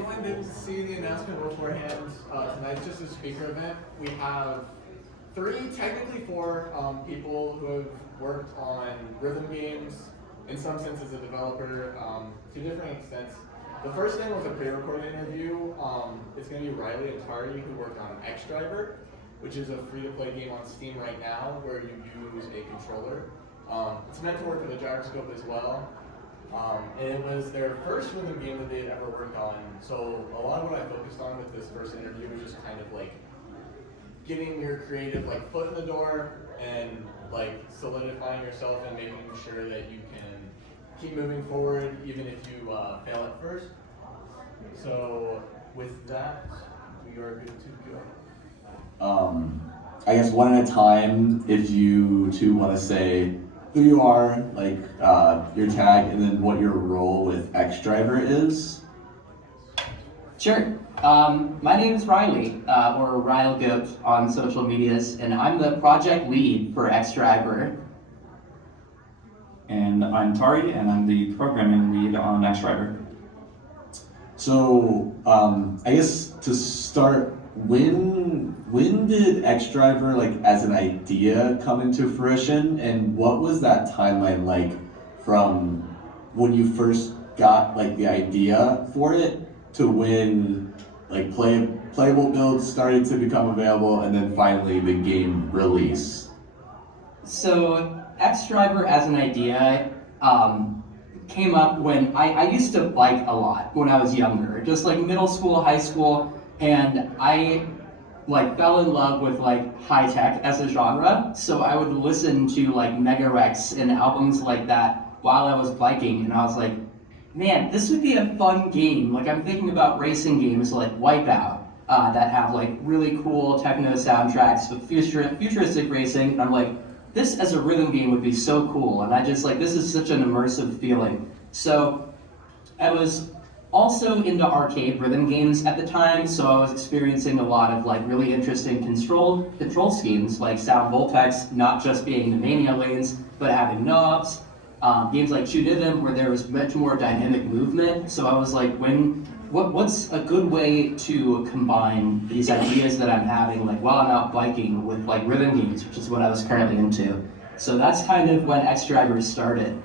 anyone didn't see the announcement beforehand, tonight's just a speaker event. We have technically four people who have worked on rhythm games, in some sense as a developer, to different extents. The first thing was a pre-recorded interview. It's going to be Rilegoat and Tari, who worked on EX-XDRiVER, which is a free-to-play game on Steam right now where you use a controller. It's meant to work with a gyroscope as well. And it was their first rhythm game that they had ever worked on. So a lot of what I focused on with this first interview was just kind of like getting your creative foot in the door and solidifying yourself and making sure that you can keep moving forward even if you fail at first. So with that, we are good to go. I guess one at a time, if you two want to say who you are, your tag, and then what your role with EX-XDRiVER is. Sure. My name is Riley, or Rilegoat on social medias, and I'm the project lead for EX-XDRiVER. And I'm Tari, and I'm the programming lead on EX-XDRiVER. So, I guess to start, when did EX-XDRiVER, as an idea, come into fruition, and what was that timeline like from when you first got the idea for it to when playable builds started to become available, and then finally the game release? So EX-XDRiVER as an idea came up when I used to bike a lot when I was younger, just middle school, high school, and I fell in love with high tech as a genre. So I would listen to Megarex and albums like that while I was biking, and I was like, man, this would be a fun game. I'm thinking about racing games like Wipeout that have really cool techno soundtracks with futuristic racing, and I'm like, this as a rhythm game would be so cool, and I just this is such an immersive feeling. So I was also into arcade rhythm games at the time, so I was experiencing a lot of really interesting control schemes, like Sound Voltex not just being the mania lanes, but having knobs. Games like Shoot Rhythm, where there was much more dynamic movement. So I was like, what's a good way to combine these ideas that I'm having while I'm out biking with rhythm games, which is what I was currently into. So that's kind of when EX-XDRiVER started.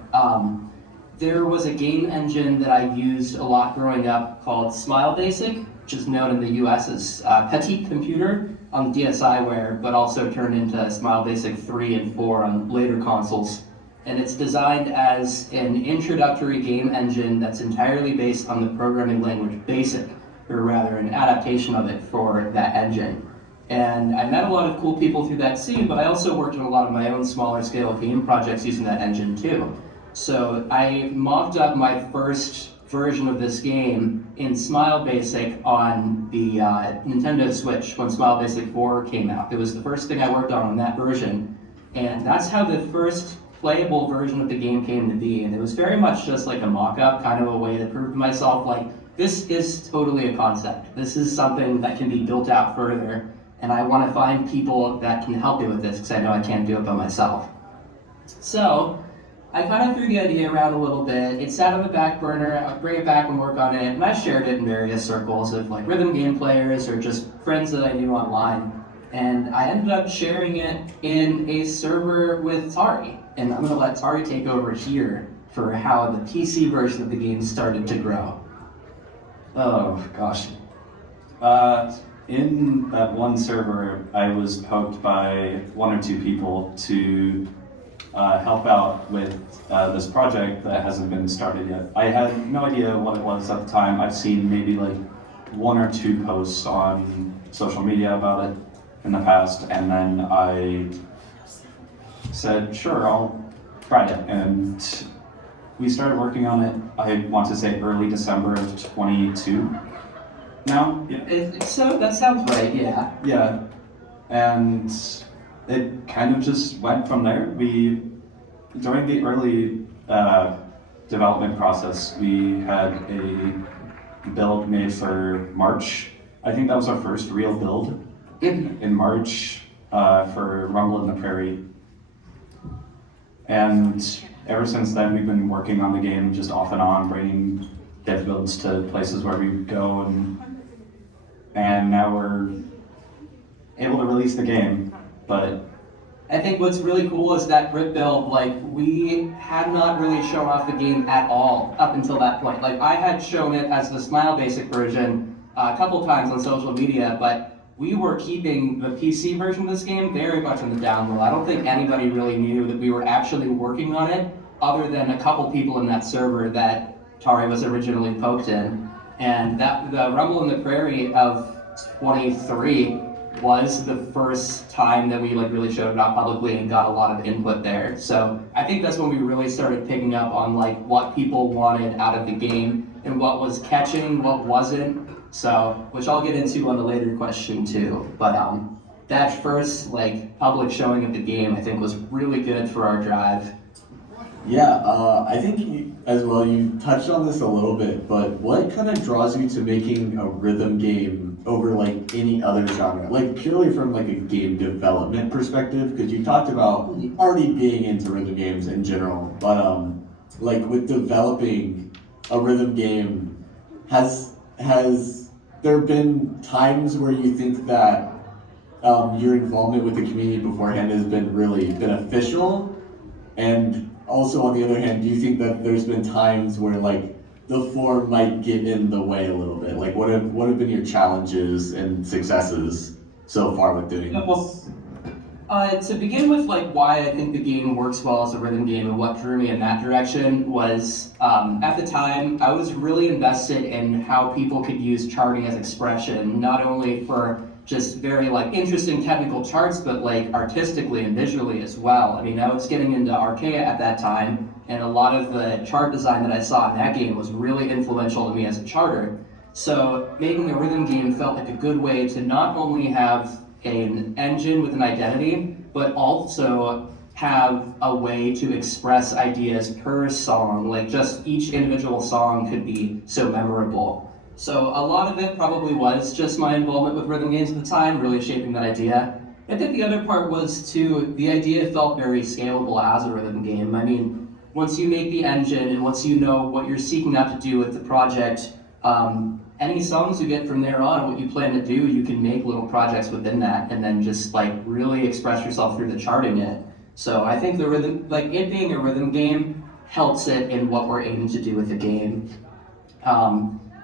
There was a game engine that I used a lot growing up called Smile Basic, which is known in the US as Petite Computer on DSiWare, but also turned into Smile Basic 3 and 4 on later consoles. And it's designed as an introductory game engine that's entirely based on the programming language BASIC, or rather an adaptation of it for that engine. And I met a lot of cool people through that scene, but I also worked on a lot of my own smaller scale game projects using that engine too. So I mocked up my first version of this game in Smile Basic on the Nintendo Switch when Smile Basic 4 came out. It was the first thing I worked on that version, and that's how the first playable version of the game came to be. And it was very much just a mock-up, kind of a way to prove to myself this is totally a concept. This is something that can be built out further, and I want to find people that can help me with this because I know I can't do it by myself. So I kind of threw the idea around a little bit. It sat on the back burner. I'd bring it back and work on it, and I shared it in various circles of rhythm game players or just friends that I knew online. And I ended up sharing it in a server with Tari, and I'm going to let Tari take over here for how the PC version of the game started to grow. Oh, gosh. In that one server, I was poked by one or two people to help out with this project that hasn't been started yet. I had no idea what it was at the time. I've seen maybe one or two posts on social media about it in the past, and then I said, sure, I'll try it. And we started working on it, I want to say early December of 22 now. Yeah. So that sounds right, yeah. Yeah, and it kind of just went from there. During the early development process, we had a build made for March. I think that was our first real build in March for Rumble in the Prairie. And ever since then, we've been working on the game just off and on, bringing dev builds to places where we go, and now we're able to release the game. But I think what's really cool is that grip build, like, we had not really shown off the game at all up until that point. Like, I had shown it as the Smile Basic version a couple times on social media, but we were keeping the PC version of this game very much on the down low. I don't think anybody really knew that we were actually working on it, other than a couple people in that server that Tari was originally poked in. And that the Rumble in the Prairie of 23 was the first time that we like really showed it off publicly and got a lot of input there. So I think that's when we really started picking up on like what people wanted out of the game and what was catching, what wasn't. So, which I'll get into on the later question too. But that first like public showing of the game I think was really good for our drive. Yeah, I think as well, you touched on this a little bit, but what kind of draws you to making a rhythm game over like any other genre? Like purely from like a game development perspective, because you talked about already being into rhythm games in general, but like with developing a rhythm game, has there been times where you think that your involvement with the community beforehand has been really beneficial? And also, on the other hand, do you think that there's been times where like the form might get in the way a little bit? Like, what have been your challenges and successes so far with doing this? To begin with, like why I think the game works well as a rhythm game and what drew me in that direction was at the time I was really invested in how people could use charting as expression, not only for just very like interesting technical charts, but like artistically and visually as well. I mean, I was getting into Archaea at that time, and a lot of the chart design that I saw in that game was really influential to me as a charter. So making a rhythm game felt like a good way to not only have an engine with an identity, but also have a way to express ideas per song. Like just each individual song could be so memorable. So a lot of it probably was just my involvement with rhythm games at the time, really shaping that idea. I think the other part was too, the idea felt very scalable as a rhythm game. I mean, once you make the engine and once you know what you're seeking out to do with the project, any songs you get from there on, what you plan to do, you can make little projects within that and then just like really express yourself through the charting it. So I think the rhythm, like it being a rhythm game, helps it in what we're aiming to do with the game.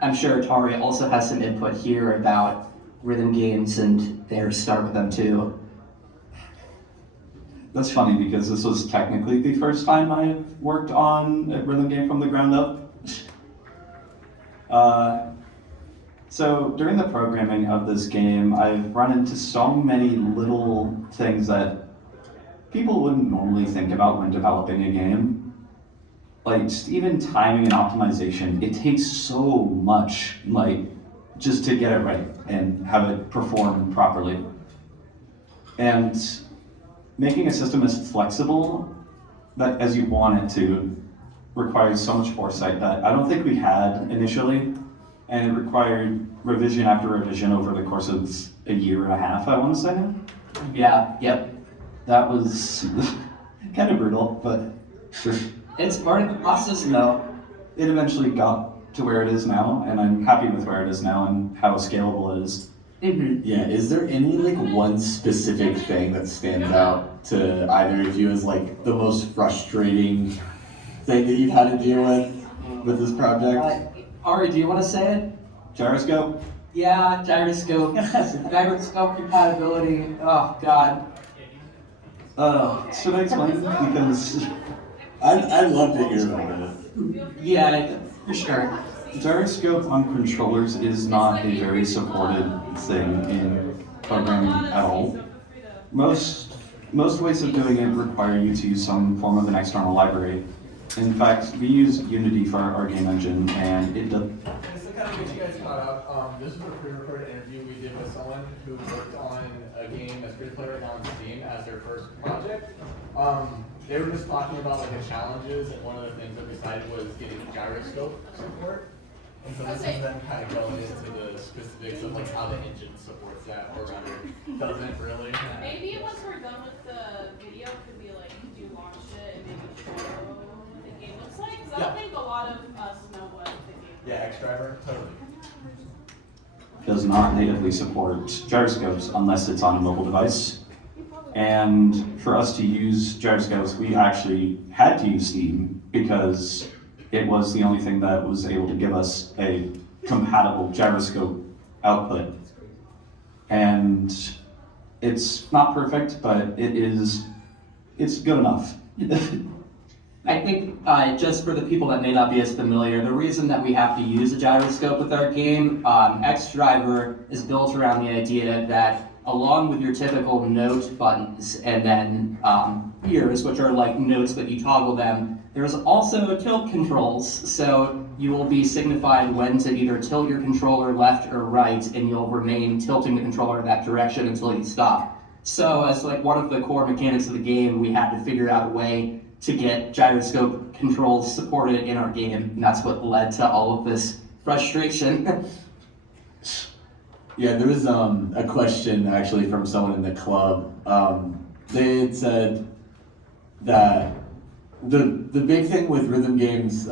I'm sure Tari also has some input here about rhythm games and their start with them too. that's funny because this was technically the first time I've worked on a rhythm game from the ground up. So during the programming of this game, I've run into so many little things that people wouldn't normally think about when developing a game. Like just even timing and optimization, it takes so much, like just to get it right and have it perform properly. And making a system as flexible that as you want it to requires so much foresight that I don't think we had initially, and it required revision after revision over the course of a year and a half, I want to say. Yeah, yep. That was kind of brutal, but It's part of the process though. it eventually got to where it is now, and I'm happy with where it is now and how scalable it is. Mm-hmm. Yeah, is there any like one specific thing that stands out to either of you as like the most frustrating thing that you've had to deal with this project? Ari, do you want to say it? Gyroscope? Yeah, gyroscope. Gyroscope compatibility. Oh god. Should I explain? Because I'd love to hear about it. Yeah, for sure. gyroscope on controllers is not a very supported thing in programming at all. Most ways of doing it require you to use some form of an external library. In fact, we use Unity for our game engine, and it does. Just to kind of get you guys caught up, this is a pre-recorded interview we did with someone who worked on a game that's free to play right now on Steam as their first project. They were just talking about like the challenges, and one of the things that we decided was getting gyroscope support. And so this is them kind of going into the specifics of like how the engine supports that, or rather doesn't really. Maybe once we're done with the video, could we like do launch it and maybe show what the game looks like? Because I don't think a lot of us know what the game Yeah, XDRiVER, totally. does not natively support gyroscopes unless it's on a mobile device. And for us to use gyroscopes, we actually had to use Steam because it was the only thing that was able to give us a compatible gyroscope output. And it's not perfect, but it's good enough. I think just for the people that may not be as familiar, the reason that we have to use a gyroscope with our game, XDRiVER is built around the idea that along with your typical note buttons and then ears, which are like notes but you toggle them, there's also tilt controls. So you will be signified when to either tilt your controller left or right, and you'll remain tilting the controller in that direction until you stop. So as like one of the core mechanics of the game, we had to figure out a way to get gyroscope controls supported in our game, and that's what led to all of this frustration. Yeah, there was a question actually from someone in the club. They had said that the big thing with rhythm games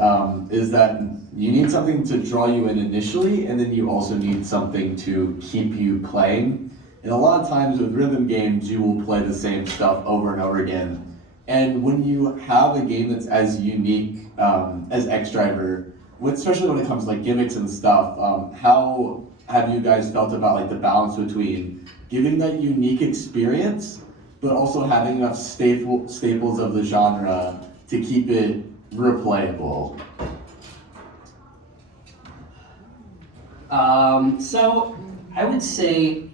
is that you need something to draw you in initially, and then you also need something to keep you playing. And a lot of times with rhythm games, you will play the same stuff over and over again. And when you have a game that's as unique as XDRiVER, especially when it comes to like gimmicks and stuff, how have you guys felt about like the balance between giving that unique experience, but also having enough staples of the genre to keep it replayable? So I would say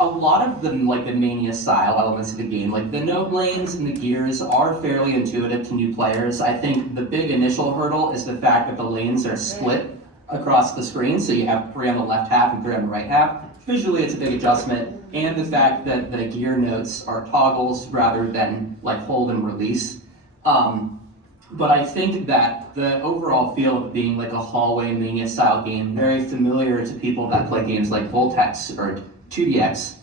a lot of the Mania style elements of the game, like the note lanes and the gears, are fairly intuitive to new players. I think the big initial hurdle is the fact that the lanes are split across the screen, so you have 3 on the left half and 3 on the right half. Visually, it's a big adjustment, and the fact that the gear notes are toggles rather than like hold and release. But I think that the overall feel of it being like a hallway Mania style game, very familiar to people that play games like Voltex or 2DX.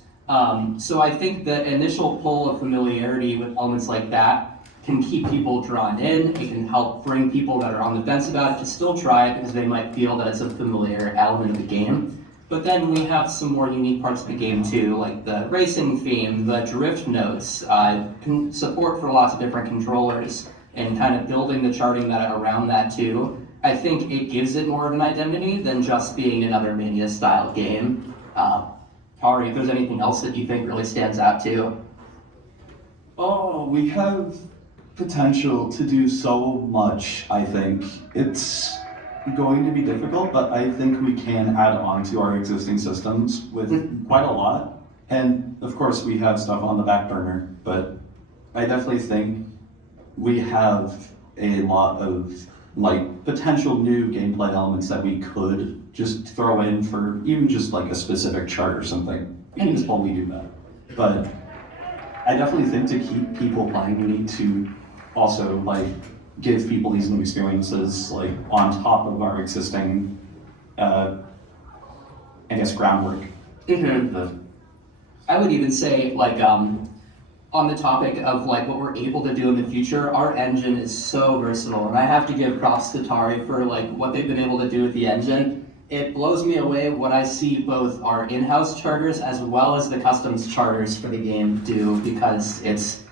So I think the initial pull of familiarity with elements like that can keep people drawn in. It can help bring people that are on the fence about it to still try it because they might feel that it's a familiar element of the game. But then we have some more unique parts of the game too, like the racing theme, the drift notes, support for lots of different controllers, and kind of building the charting that around that too. I think it gives it more of an identity than just being another Mania style game. Tari, if there's anything else that you think really stands out too. Oh, we have potential to do so much, I think. It's going to be difficult, but I think we can add on to our existing systems with quite a lot. And of course, we have stuff on the back burner, but I definitely think we have a lot of like potential new gameplay elements that we could just throw in for even just like a specific chart or something. We can just only do that. But I definitely think to keep people playing, we need to also like give people these new experiences like on top of our existing, I guess, groundwork. I would even say like on the topic of like what we're able to do in the future, our engine is so versatile, and I have to give props to Tari for like what they've been able to do with the engine. It blows me away what I see both our in-house charters as well as the customs charters for the game do, because it's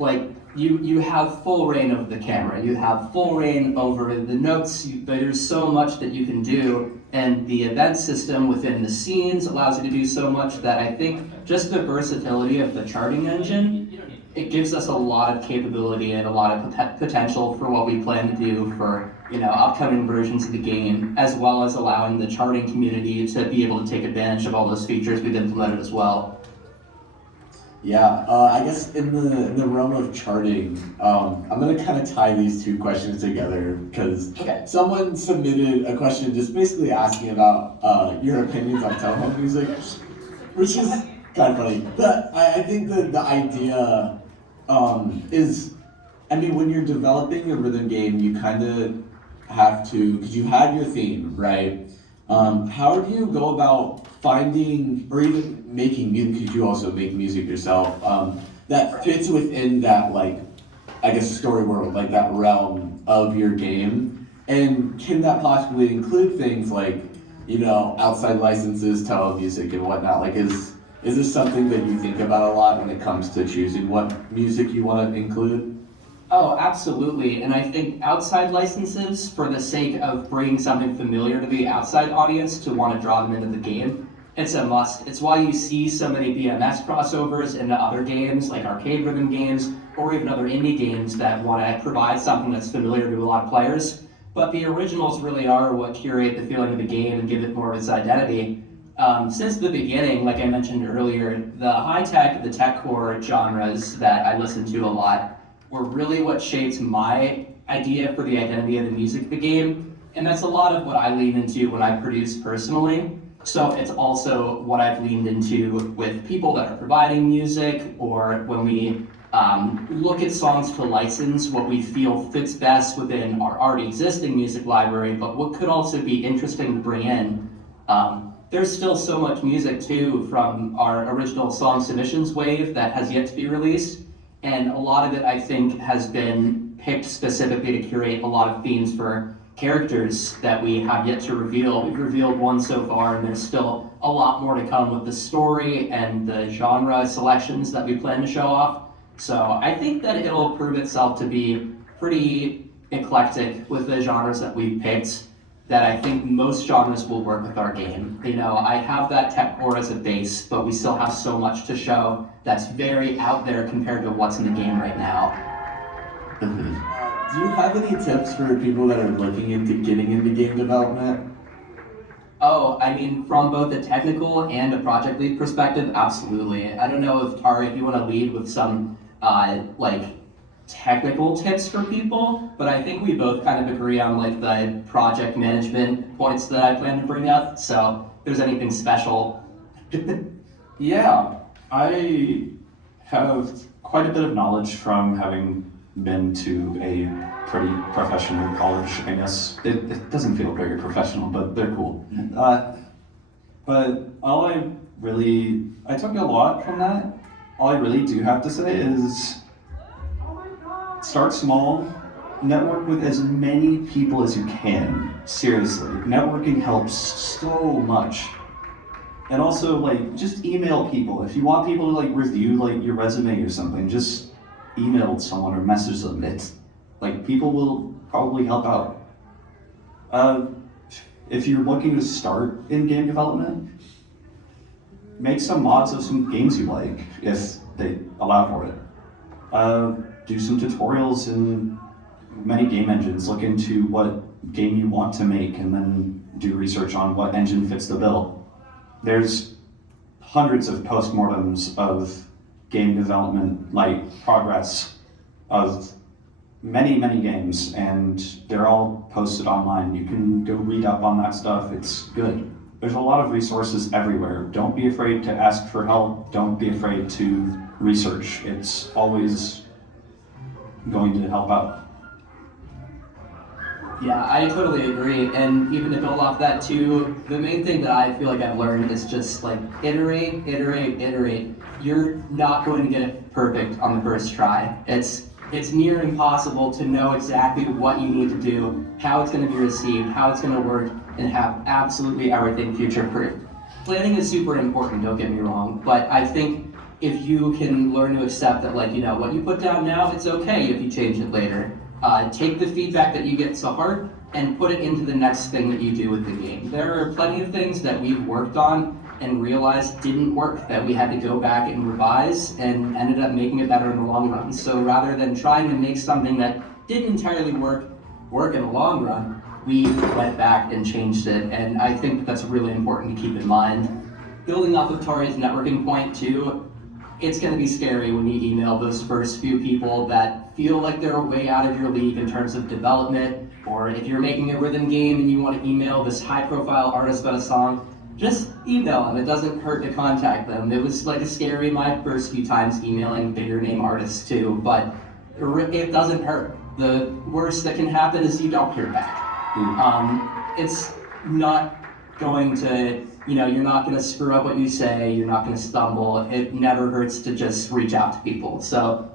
like you have full reign of the camera, you have full reign over the notes, there's so much that you can do, and the event system within the scenes allows you to do so much that I think just the versatility of the charting engine, it gives us a lot of capability and a lot of potential for what we plan to do for upcoming versions of the game, as well as allowing the charting community to be able to take advantage of all those features we've implemented as well. Yeah, I guess in the realm of charting, I'm gonna kind of tie these two questions together because someone submitted a question just basically asking about your opinions on telephone music, which is kind of funny. But I think the idea is, I mean, when you're developing a rhythm game, you kind of have to, because you had your theme, right? How do you go about finding or even making music, because you also make music yourself, that fits within that, like, I guess, story world, like that realm of your game? And can that possibly include things like, you know, outside licenses, telemusic and whatnot? Like, is this something that you think about a lot when it comes to choosing what music you want to include? Oh, absolutely. And I think outside licenses, for the sake of bringing something familiar to the outside audience to want to draw them into the game, it's a must. It's why you see so many BMS crossovers into other games, like arcade rhythm games, or even other indie games that want to provide something that's familiar to a lot of players. But the originals really are what curate the feeling of the game and give it more of its identity. Since the beginning, like I mentioned earlier, the high-tech, the tech-core genres that I listen to a lot were really what shaped my idea for the identity of the music of the game. And that's a lot of what I lean into when I produce personally. So it's also what I've leaned into with people that are providing music, or when we look at songs to license, what we feel fits best within our already existing music library, but what could also be interesting to bring in. There's still so much music too from our original song submissions wave that has yet to be released. And a lot of it, I think, has been picked specifically to curate a lot of themes for characters that we have yet to reveal. We've revealed one so far, and there's still a lot more to come with the story and the genre selections that we plan to show off. So I think that it'll prove itself to be pretty eclectic with the genres that we've picked, that I think most genres will work with our game. You know, I have that tech core as a base, but we still have so much to show that's very out there compared to what's in the game right now. Do you have any tips for people that are looking into getting into game development? Oh, I mean, from both a technical and a project lead perspective, absolutely. I don't know if Tari, if you want to lead with some technical tips for people, but I think we both kind of agree on like the project management points that I plan to bring up. So if there's anything special. Yeah, I have quite a bit of knowledge from having been to a pretty professional college, I guess. It doesn't feel very professional, but they're cool. But I took a lot from that. All I really do have to say is start small, network with as many people as you can. Seriously, networking helps so much. And also, like, just email people. If you want people to, like, review, like, your resume or something, just email someone or message them. It's, like, people will probably help out. If you're looking to start in game development, make some mods of some games you like, if they allow for it. Do some tutorials in many game engines. Look into what game you want to make, and then do research on what engine fits the bill. There's hundreds of postmortems of game development, like progress of many, many games, and they're all posted online. You can go read up on that stuff. It's good. There's a lot of resources everywhere. Don't be afraid to ask for help. Don't be afraid to research. It's always going to help out. Yeah, I totally agree. And even to build off that too, the main thing that I feel like I've learned is just like iterate, iterate, iterate. You're not going to get it perfect on the first try. It's near impossible to know exactly what you need to do, how it's going to be received, how it's going to work, and have absolutely everything future-proof. Planning is super important, don't get me wrong, but I think if you can learn to accept that, like, you know, what you put down now, it's okay if you change it later. Take the feedback that you get to heart and put it into the next thing that you do with the game. There are plenty of things that we've worked on and realized didn't work, that we had to go back and revise, and ended up making it better in the long run. So rather than trying to make something that didn't entirely work in the long run, we went back and changed it, and I think that's really important to keep in mind. Building off of Tari's networking point too, it's going to be scary when you email those first few people that feel like they're way out of your league in terms of development, or if you're making a rhythm game and you want to email this high-profile artist about a song, just email them. It doesn't hurt to contact them. It was like scary my first few times emailing bigger name artists too, but it doesn't hurt. The worst that can happen is you don't hear back. It's not going to, you're not going to screw up what you say, you're not going to stumble. It never hurts to just reach out to people. So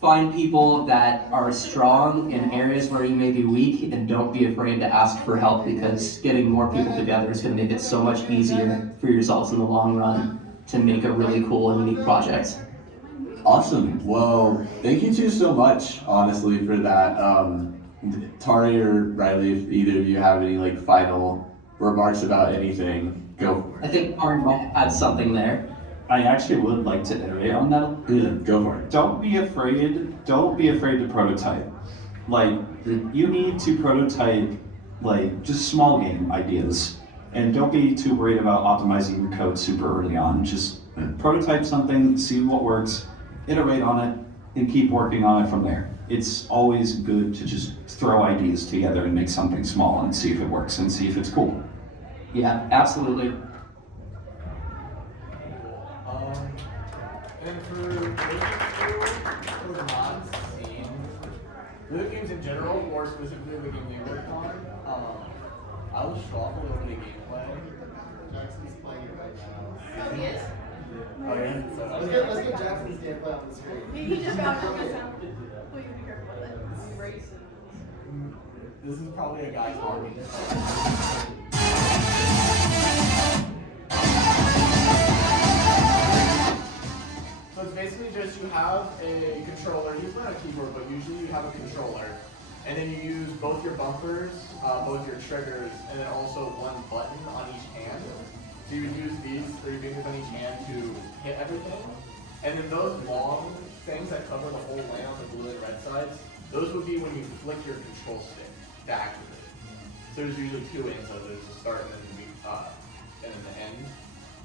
find people that are strong in areas where you may be weak, and don't be afraid to ask for help, because getting more people together is going to make it so much easier for yourselves in the long run to make a really cool and unique project. Awesome. Well, thank you two so much, honestly, for that. Tari or Riley, if either of you have any like final remarks about anything, go for it. I think Arn might add something there. I actually would like to iterate on that. Yeah, go for it. Don't be afraid to prototype. Like, you need to prototype, like, just small game ideas. And don't be too worried about optimizing your code super early on. Just prototype something, see what works, iterate on it, and keep working on it from there. It's always good to just throw ideas together and make something small and see if it works and see if it's cool. Yeah, absolutely. And for those who have not seen video games in general, or specifically the game they worked on, I will show off a little bit of gameplay. Jackson's playing it right now. Oh, he is? Oh yeah, so Let's get Jackson's gameplay on the screen. He just found out my sound. Please be careful with it. It's racing. this is probably a guy's army. So it's basically just you have a controller, usually not a keyboard, but usually you have a controller. And then you use both your bumpers, both your triggers, and then also one button on each hand. So you would use these 3 fingers on each hand to hit everything. And then those long things that cover the whole lane on the blue and red sides, those would be when you flick your control stick to activate it. So there's usually 2 ends of it, the start and then the end.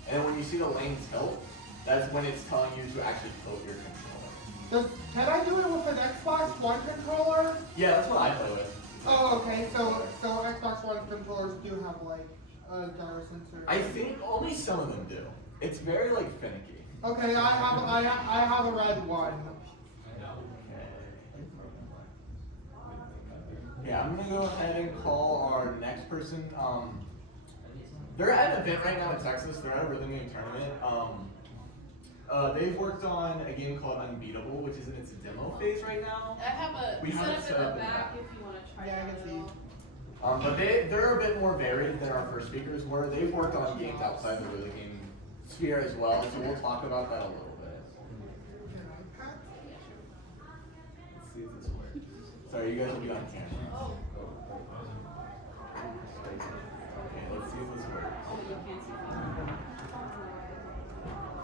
And when you see the lane tilt, that's when it's telling you to actually tilt your controller. Can I do it with an Xbox One controller? Yeah, that's what I play with. Oh, okay. So Xbox One controllers do have like a gyro sensor. I think only some of them do. It's very like finicky. Okay, I have a red one. Yeah, I'm gonna go ahead and call our next person. They're at an event right now in Texas. They're at a rhythm game tournament. They've worked on a game called Unbeatable, which is in its demo phase right now. I have a We have it setup set in up the in the back back. if you want to try Yeah, I it can at see. all. But they're a bit more varied than our first speakers were. They've worked on games outside the rhythm game sphere as well, so we'll talk about that a little bit. Let's see if this works. Sorry, you guys will be on camera. Oh, Okay, let's see if this works. oh, you can't see.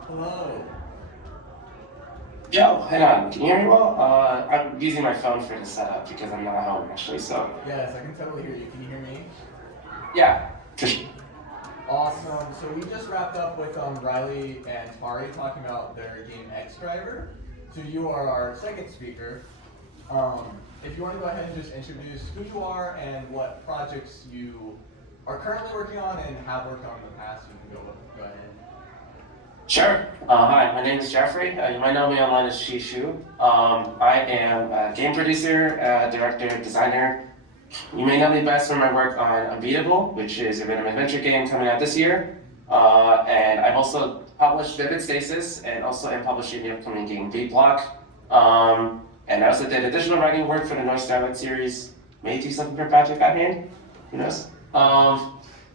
Hello. Yo, hang on. Can you hear me well? I'm using my phone for the setup because I'm not at home actually. So Yes, I can totally hear you. Can you hear me? yeah. Awesome. So we just wrapped up with Riley and Tari talking about their game EX-XDRiVER. So you are our second speaker. If you want to go ahead and just introduce who you are and what projects you are currently working on and have worked on in the past, you can go ahead. Sure. Hi, my name is Jeffrey. You might know me online as Shishu. I am a game producer, director, designer. You may know me best from my work on Unbeatable, which is a rhythm adventure game coming out this year. And I've also published Vivid Stasis and also am publishing the upcoming game Beat Block. And I also did additional writing work for the Noise Starlight series. May do something for Project Godhand, who knows?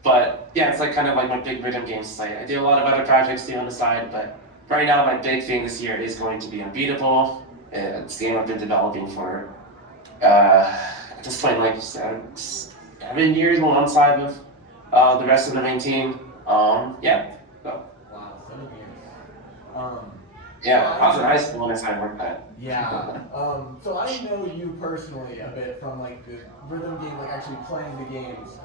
But yeah, it's like kind of like my big rhythm game site. I do a lot of other projects too on the side, but right now my big thing this year is going to be Unbeatable. It's the game I've been developing for at this point like 7 years alongside with the rest of the main team. Yeah. So, Wow, 7 years. yeah, I was in high school when I started working on it. Yeah. So I know you personally a bit from like the rhythm game, like actually playing the games.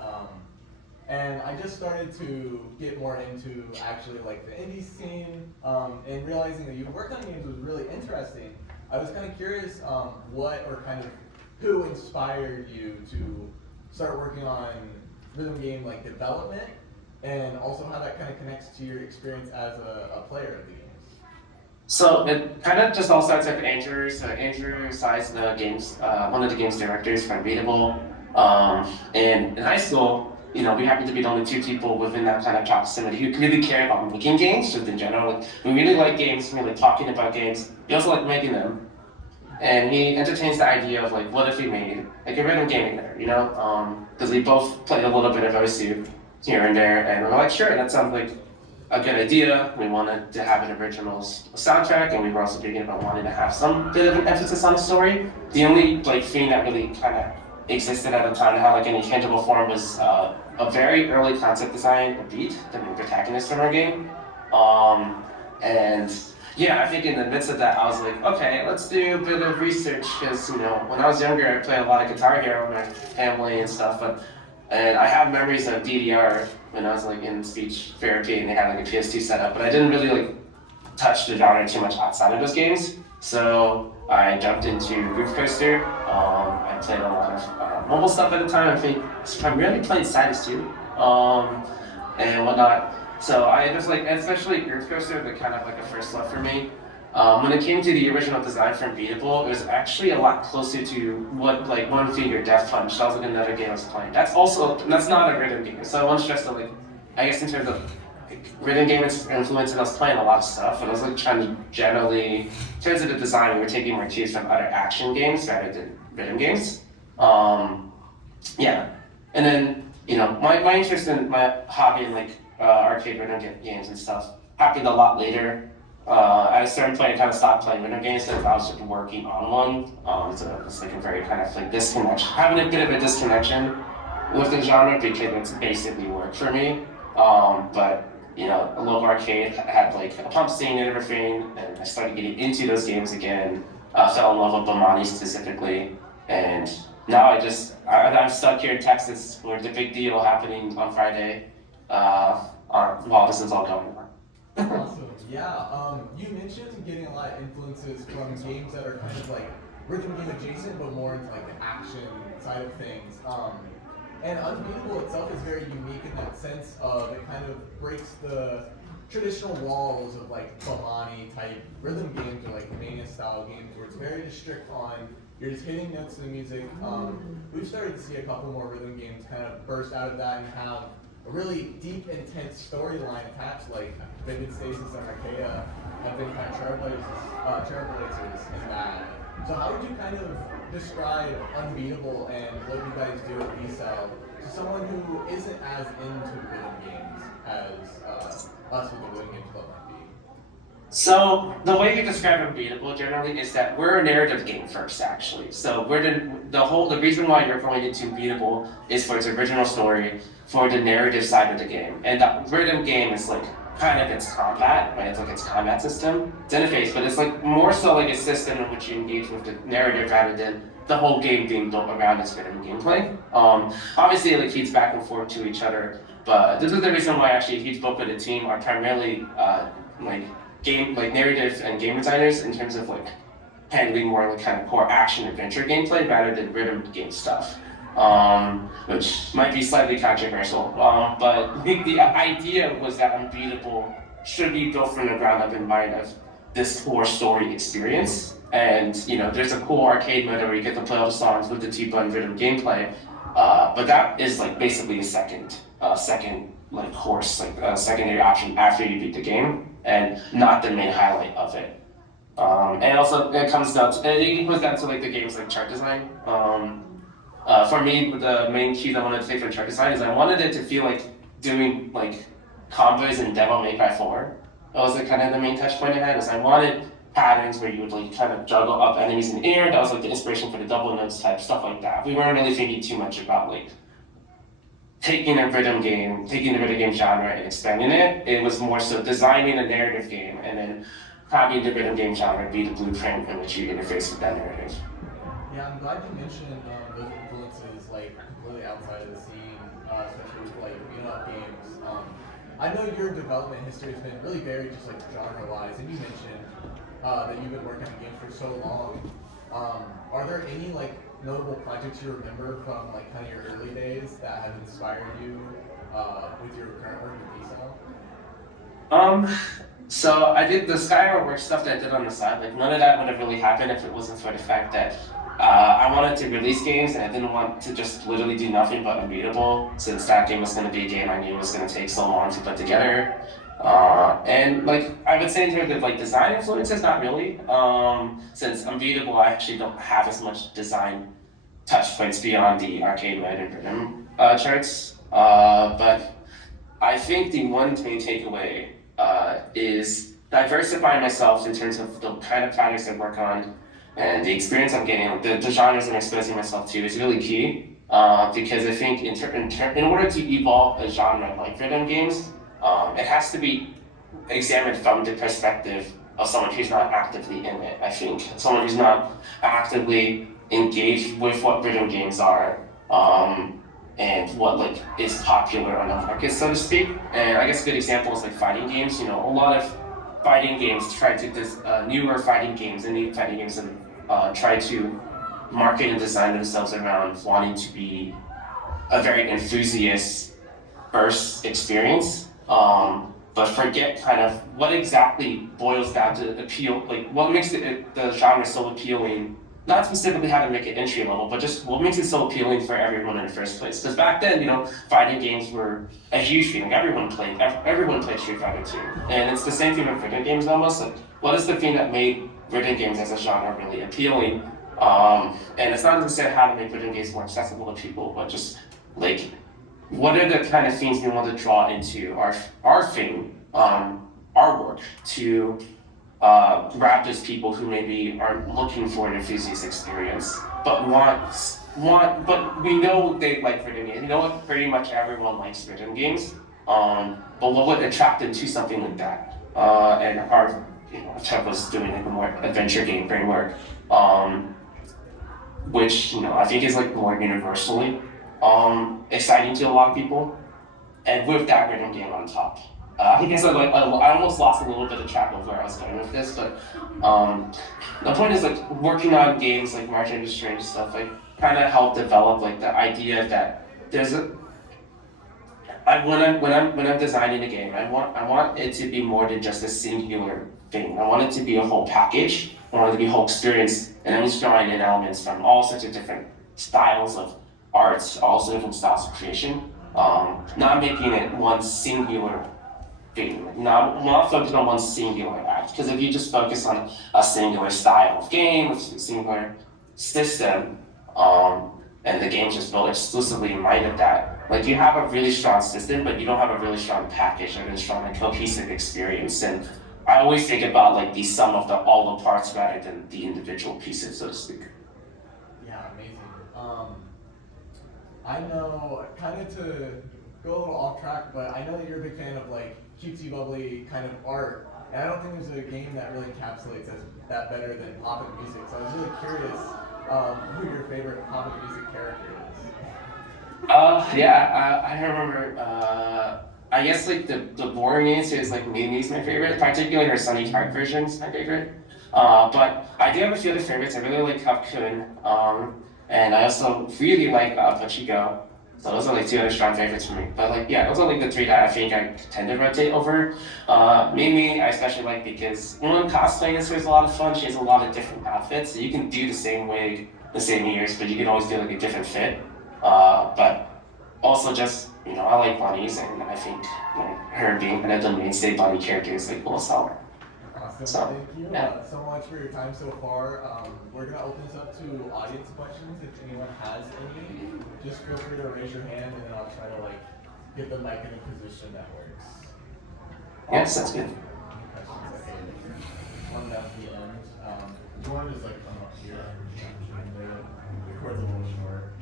And I just started to get more into actually like the indie scene, and realizing that you worked on games was really interesting. I was kind of curious what or kind of who inspired you to start working on rhythm game like development, and also how that kind of connects to your experience as a player of the games. So it kind of just all starts with Andrew. So Andrew Size, the games, one of the games directors for Unbeatable. And in high school, you know, we happened to be the only 2 people within that kind of proximity who really cared about making games, just in general. Like, we really like games, we like talking about games. We also like making them. and he entertains the idea of like, what if we made like a rhythm game together, you know? Because we both played a little bit of OSU here and there, and we're like, sure, that sounds like a good idea. We wanted to have an original soundtrack, and we were also thinking about wanting to have some bit of an emphasis on the story. The only like thing that really kind of existed at the time to have like any tangible form was a very early concept design of Beat, the main protagonist from our game. And yeah, I think in the midst of that, I was like, okay, let's do a bit of research, because, you know, when I was younger, I played a lot of Guitar Hero with my family and stuff, and I have memories of DDR when I was like in speech therapy and they had like a PS2 setup, but I didn't really like touch the genre too much outside of those games. So I jumped into Groove Coaster. I played a lot of mobile stuff at the time. I think primarily played Sidus 2 and whatnot. So I just like, especially Groove Coaster, was kind of like a first love for me. When it came to the original design for Unbeatable, it was actually a lot closer to what like One Finger Death Punch. That was like another game I was playing. That's not a rhythm game. So I want to stress that, like, I guess in terms of like, rhythm game influence, I was playing a lot of stuff, but I was like trying to generally, in terms of the design, we were taking more cues from other action games rather than rhythm games. Yeah, and then you know my interest in my hobby in like arcade rhythm games and stuff happened a lot later. At a certain point, I kind of stopped playing rhythm games since I was just working on one. So it was like a very kind of like disconnection, having a bit of a disconnection with the genre because it's basically work for me. But you know, a local arcade had like a pump scene and everything, and I started getting into those games again. Fell in love with Bomani specifically, and now I'm stuck here in Texas where the big deal happening on Friday. While this is all going on. Awesome. Yeah. You mentioned getting a lot of influences from games that are kind of like rhythm game adjacent, but more into like the action side of things. And Unbeatable itself is very unique in that sense of it kind of breaks the traditional walls of like Bomani type rhythm games or like Mania style games where it's very strict on you're just hitting notes to the music. We've started to see a couple more rhythm games kind of burst out of that and have a really deep, intense storyline attached, like Vivid Stasis and Archaea have been kind of trailblazers in that. So how would you kind of describe Unbeatable and what you guys do at B-Cell to someone who isn't as into rhythm games as us with the Rhythm Games Club might be? So the way we describe Unbeatable generally is that we're a narrative game first, actually. So we're the reason why you're going into Unbeatable is for its original story, for the narrative side of the game, and the rhythm game is like kind of its combat, right? It's like its combat system. It's interface, but it's like more so like a system in which you engage with the narrative rather than the whole game being built around this rhythm gameplay. Obviously, it like feeds back and forth to each other, but this is the reason why actually a huge bulk of the team are primarily like narrative and game designers in terms of like handling more like kind of core action adventure gameplay rather than rhythm game stuff, which might be slightly controversial. But the idea was that Unbeatable should be built from the ground up in mind of this core story experience. And you know, there's a cool arcade mode where you get to play all the songs with the 2-button rhythm gameplay, but that is like basically a second like course, like a secondary option after you beat the game, and not the main highlight of it. And also it comes down to like the game's like chart design. For me, the main key that I wanted to take from chart design is I wanted it to feel like doing like combos in Devil May Cry 4. That was like kind of the main touch point I had, is I wanted patterns where you would like kind of juggle up enemies in the air. That was like the inspiration for the double notes type stuff like that. We weren't really thinking too much about like taking the rhythm game genre and expanding it. It was more so designing a narrative game and then having the rhythm game genre be the blueprint in which you interface with that narrative. Yeah, I'm glad you mentioned those influences like completely outside of the scene, especially with like beat-up games. I know your development history has been really varied, just like genre-wise, and you mentioned that you've been working on games for so long. Are there any like notable projects you remember from like kind of your early days that have inspired you with your current work with D-Cell? So I did the Skyward Work stuff that I did on the side. Like none of that would have really happened if it wasn't for the fact that I wanted to release games, and I didn't want to just literally do nothing but Unbeatable, since that game was going to be a game I knew was going to take so long to put together. And like I would say in terms of like design influences, not really. Since Unbeatable, I actually don't have as much design touch points beyond the arcade mode and rhythm charts. But I think the one main takeaway is diversifying myself in terms of the kind of projects I work on and the experience I'm getting, the genres I'm exposing myself to is really key. Because I think in order to evolve a genre like rhythm games, it has to be examined from the perspective of someone who's not actively in it. I think someone who's not actively engaged with what rhythm games are, and what like is popular on the market, so to speak. And I guess a good example is like fighting games. You know, a lot of fighting games try to newer fighting games and new fighting games and try to market and design themselves around wanting to be a very enthusiast first experience. But forget kind of what exactly boils down to appeal, like what makes the genre so appealing. Not specifically how to make it entry level, but just what makes it so appealing for everyone in the first place. Because back then, you know, fighting games were a huge thing. Like everyone played Street Fighter 2. And it's the same thing with rhythm games almost. Like, what is the thing that made rhythm games as a genre really appealing? And it's not necessarily how to make rhythm games more accessible to people, but just like, what are the kind of things we want to draw into our thing, our work to grab those people who maybe are looking for an enthusiast experience, but but we know they like rhythm games. We know what pretty much everyone likes rhythm games. But what would attract them to something like that? And our, Chuck was doing like a more adventure game framework, which I think is like more universally exciting to a lot of people, and with that rhythm game on top. I guess I almost lost a little bit of track of where I was going with this, but the point is like working on games like March into Strange stuff, like kind of help develop like the idea that there's when I'm designing a game, I want it to be more than just a singular thing. I want it to be a whole package. I want it to be a whole experience, and I'm just drawing in elements from all sorts of different styles of arts, all sorts of different styles of creation. Not making it one singular thing, not focused on one singular act. Because if you just focus on a singular style of game, a singular system, and the game's just built exclusively in light of that, like you have a really strong system, but you don't have a really strong package, a really strong and cohesive experience. And I always think about like the sum of all the parts rather than the individual pieces, so to speak. Yeah, amazing. I know, kind of to go a little off track, but I know that you're a big fan of like cutesy, bubbly kind of art, and I don't think there's a game that really encapsulates that better than pop and music. So I was really curious who your favorite pop and music character is. I remember. I guess like the boring answer is like Mimi's my favorite, particularly her Sunny Tart version is my favorite. But I do have a few other favorites. I really like Kun, and I also really like Pachiko. So those are like two other strong favorites for me. But like, yeah, those are like the three that I think I tend to rotate over. Mimi, I especially like because one, cosplaying is always a lot of fun. She has a lot of different outfits. So you can do the same wig, the same ears, but you can always do like a different fit. But also just, I like bunnies, and I think her being kind of the mainstay bunny character is like cool seller. Awesome. So, thank you so much for your time so far. We're going to open this up to audience questions. If anyone has any, just feel free to raise your hand, and then I'll try to get the mic in a position that works. Yes, that's good. Any questions? Okay. One down at the end. Do you want to just come up here? The record's a little short.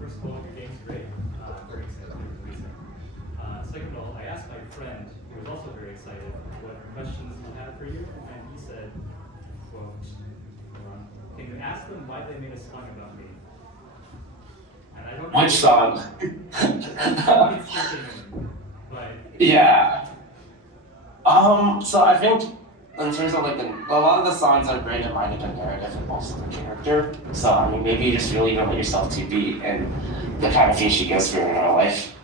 First of all, your game's great. Very excited to release it. Second of all, I asked my friend, who was also very excited, what questions he had for you, and he said, quote, can you ask them why they made a song about me? And I don't know. Which song? It's tricky, but Yeah. So I think in terms of like a lot of the songs are very divided in narrative and also the character. So I mean, maybe you just really don't let yourself to be and the kind of things she goes through in her life.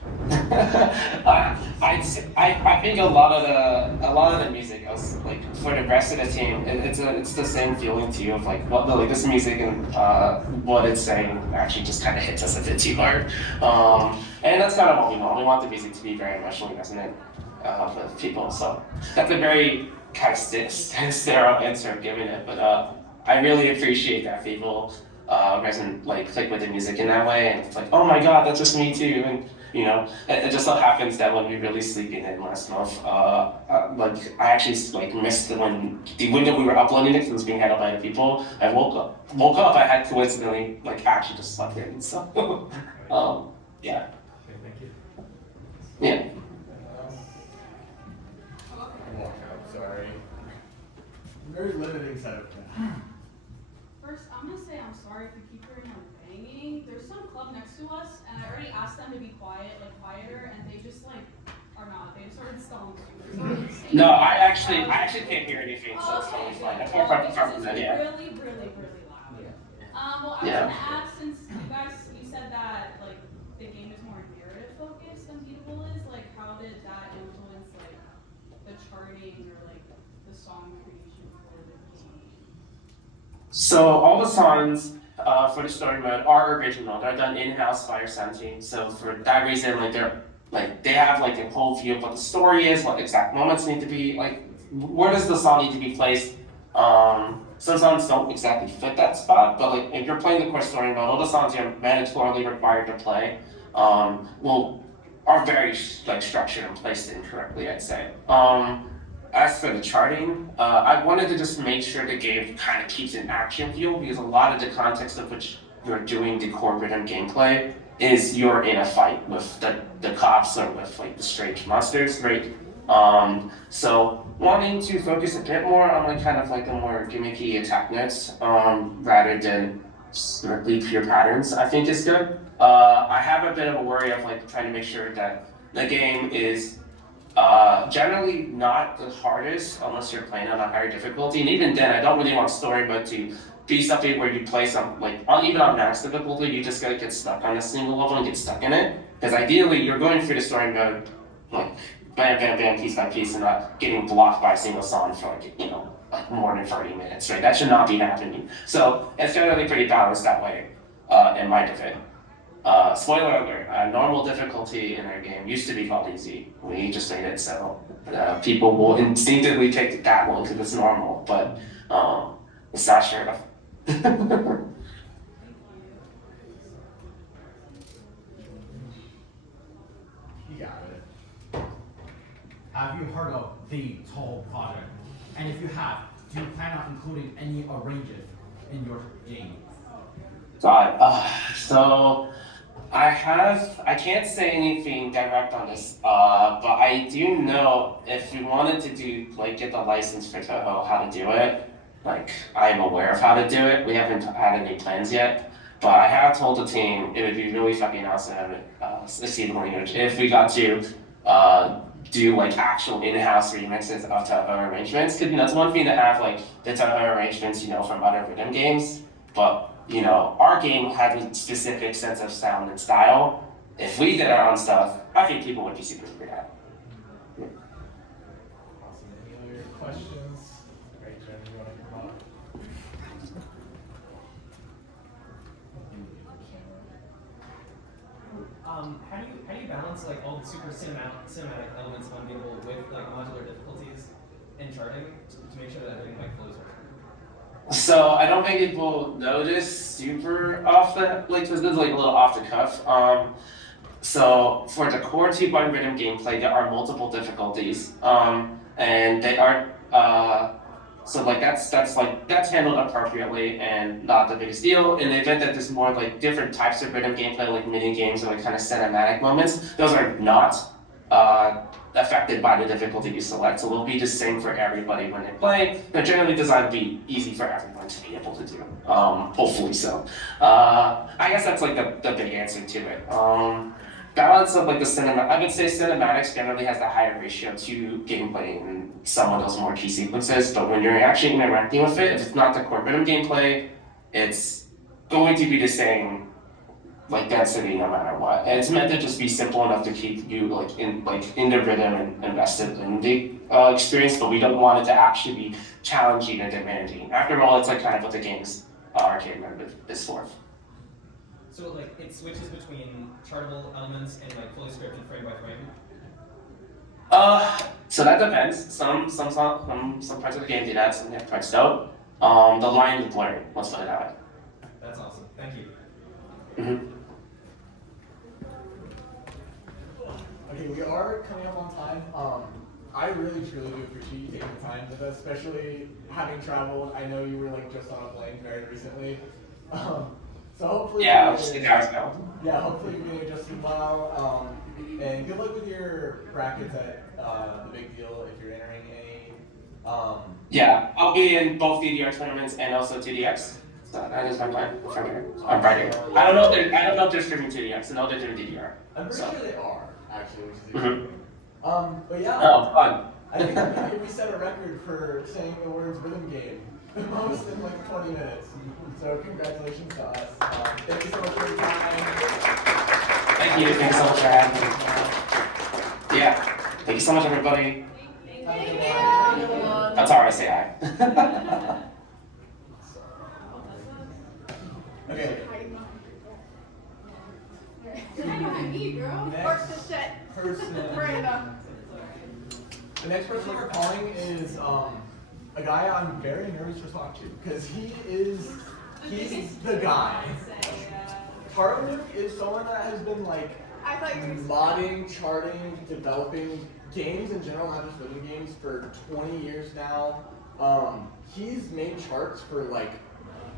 I think a lot of the music was like for the rest of the team, it's the same feeling too of like what like this music and what it's saying actually just kind of hits us a bit too hard. And that's kind of what we want. We want the music to be very emotionally resonant with people. So that's a very kind of sterile answer I'm giving it, but I really appreciate that people resonate, like click with the music in that way, and it's like, oh my god, that's just me too. And you know, it just so happens that when we released Sleeping In last month, like I actually like missed when the window we were uploading it because it was being handled by the people. I woke up, I had coincidentally like actually just slept in. So yeah. Okay, thank you. Yeah. Sorry. Very limiting set of First, I'm gonna say I'm sorry if you keep hearing them banging. There's some club next to us, and I already asked them to be quiet, like quieter, and they just like are not. They started stomping. No, I actually can't hear anything, so it's totally fine. I can't Well, from because that, it's yeah. really, really, really loud. Well, I was Yeah. gonna ask, since you said that like the game is more narrative focused than Unbeatable is, like how did that influence like the charting or like the song creation for the game? So all the songs for the story mode are original. They're done in-house by our sound team. So for that reason, they have like a whole view of what the story is, what exact moments need to be, like where does the song need to be placed. Some songs don't exactly fit that spot, but like if you're playing the core story mode, all the songs you're mandatorily required to play are very like structured and placed in correctly, I'd say. As for the charting, I wanted to just make sure the game kind of keeps an action feel, because a lot of the context of which you're doing the core rhythm gameplay is you're in a fight with the cops or with like the strange monsters, right? So wanting to focus a bit more on like kind of like the more gimmicky attack notes rather than strictly pure patterns, I think is good. I have a bit of a worry of like trying to make sure that the game is generally not the hardest unless you're playing on a higher difficulty, and even then I don't really want story mode to be something where you play some like even on max difficulty you just gotta get stuck on a single level and get stuck in it, because ideally you're going through the story mode like bam bam bam piece by piece and not getting blocked by a single song for like like more than 30 minutes, right? That should not be happening. So it's generally pretty balanced that way in my defense. Spoiler alert, normal difficulty in our game used to be called easy. We just made it so people will instinctively take that one because it's normal, but it's not sure enough. You got it. Have you heard of the TOL project? And if you have, do you plan on including any arrangements in your game? So I can't say anything direct on this, but I do know if we wanted to do like get the license for Toho, how to do it. Like I'm aware of how to do it. We haven't had any plans yet, but I have told the team it would be really fucking awesome to see the language if we got to do like actual in-house remixes of Toho arrangements. Because it's one thing to have like the Toho arrangements from other rhythm games, but our game had a specific sense of sound and style. If we did our own stuff, I think people would be super into that. Awesome. Any other questions? Great, Jen, you want to come up? How do you balance like all the super cinematic elements of Unbeatable with like modular difficulties and charting to make sure that everything like flows right? So I don't think people notice super off the this is like a little off the cuff. So for the core 2.1 rhythm gameplay, there are multiple difficulties, and they are so like that's handled appropriately and not the biggest deal. In the event that there's more like different types of rhythm gameplay, like mini games or like kind of cinematic moments, those are not affected by the difficulty you select. So they'll be the same for everybody when they play. They're generally designed to be easy for everyone to be able to do. Hopefully so. I guess that's like the big answer to it. Balance of like the cinema, I would say cinematics generally has the higher ratio to gameplay in some of those more key sequences, but when you're actually interacting with it, if it's not the core rhythm gameplay, it's going to be the same like density no matter what. And it's meant to just be simple enough to keep you in the rhythm and invested in the experience, but we don't want it to actually be challenging and demanding. After all, it's like kind of what the game's arcade mode is for. So like it switches between chartable elements and like fully scripted frame by frame. So that depends. Some parts of the game do that, some parts don't. The line is blurry. Let's put it that way. That's awesome. Thank you. Mm-hmm. Okay, we are coming up on time. I really truly do appreciate you taking the time with us, especially having traveled. I know you were like just on a plane very recently. So hopefully hopefully you're getting adjusted well. And good luck with your brackets at the big deal if you're entering any. Yeah, I'll be in both DDR tournaments and also TDX. So that is my plan from here on Friday. I don't know if they're streaming TDX. I know they're doing DDR. I'm pretty sure they are actually, which is Mm-hmm. exciting. But yeah. Oh, fun. I think we set a record for saying the words rhythm game the most in like 20 minutes. So congratulations to us. Thank you so much for your time. Thank you so much for having me. Yeah. Thank you so much, everybody. Thank you. That's how I say hi. Okay. The next person we're calling is a guy I'm very nervous to talk to because he's the guy. TaroNuke is someone that has been like modding, charting, developing games in general, not just rhythm games, for 20 years now. He's made charts for like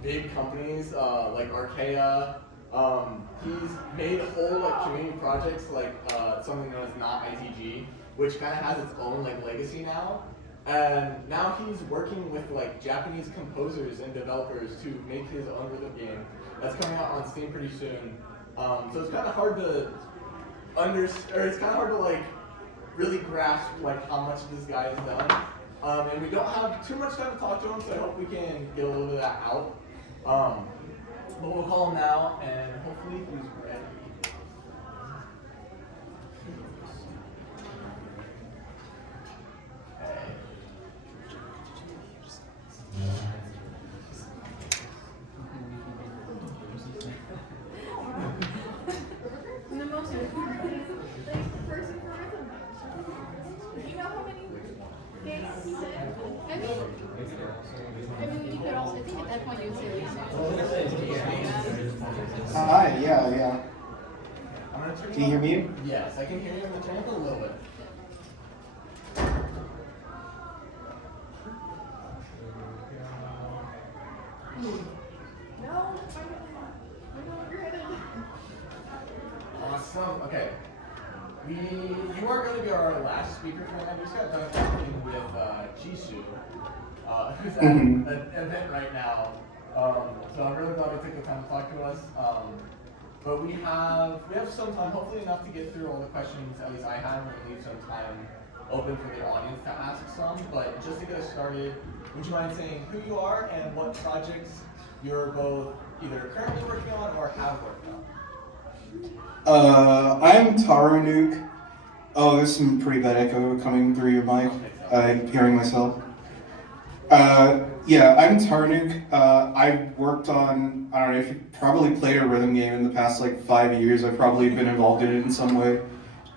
big companies like Archaea. He's made whole like community projects like something known as Not ITG, which kind of has its own like legacy now. And now he's working with like Japanese composers and developers to make his own rhythm game that's coming out on Steam pretty soon. So it's kind of hard to it's kind of hard to like really grasp like how much this guy has done. And we don't have too much time to talk to him, so I hope we can get a little bit of that out. But we'll call him now, and hopefully he's ready. The most important person for rhythm. Do you know how many games he said? I mean, you could also, I think at that point you would say Hi, yeah. I'm gonna turn Can you hear me? Yes, I can hear you. I'm gonna turn it up a little bit. no, we're headed. Awesome. Okay. You are going to be our last speaker for the night. We just got done talking with Jisoo, who's at an event right now. So I'm really glad he took the time to talk to us. But we have some time, hopefully enough to get through all the questions. At least I have, and leave some time open for the audience to ask some. But just to get us started, would you mind saying who you are and what projects you're both either currently working on or have worked on? I'm TaroNuke. Oh, there's some pretty bad echo coming through your mic. I'm hearing myself. Yeah, I'm TaroNuke. I've worked on, I don't know if you probably played a rhythm game in the past like 5 years. I've probably been involved in it in some way.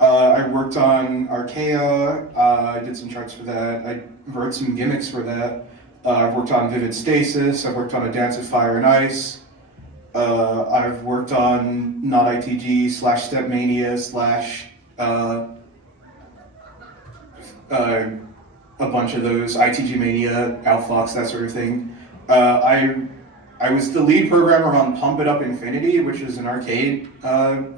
I worked on Archaea. I did some charts for that. I wrote some gimmicks for that. I've worked on Vivid Stasis. I've worked on A Dance of Fire and Ice. I've worked on Not ITG / Stepmania / a bunch of those, ITG Mania, Outfox, that sort of thing. I was the lead programmer on Pump It Up Infinity, which is an arcade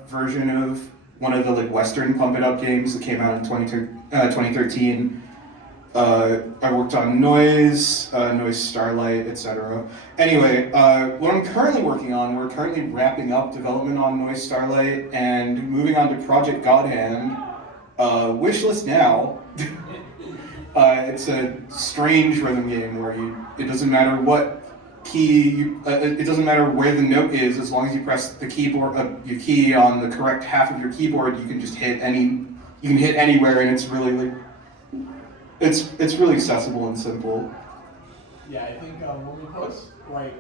version of one of the like Western Pump It Up games that came out in 2013. I worked on Noise Starlight, etc. Anyway, what I'm currently working on, we're currently wrapping up development on Noise Starlight and moving on to PROJEKT GODHAND. Wishlist now. It's a strange rhythm game where it doesn't matter what key, it doesn't matter where the note is, as long as you press the keyboard, your key on the correct half of your keyboard, you can just hit anywhere, and it's really, it's really accessible and simple. Yeah, I think when we post like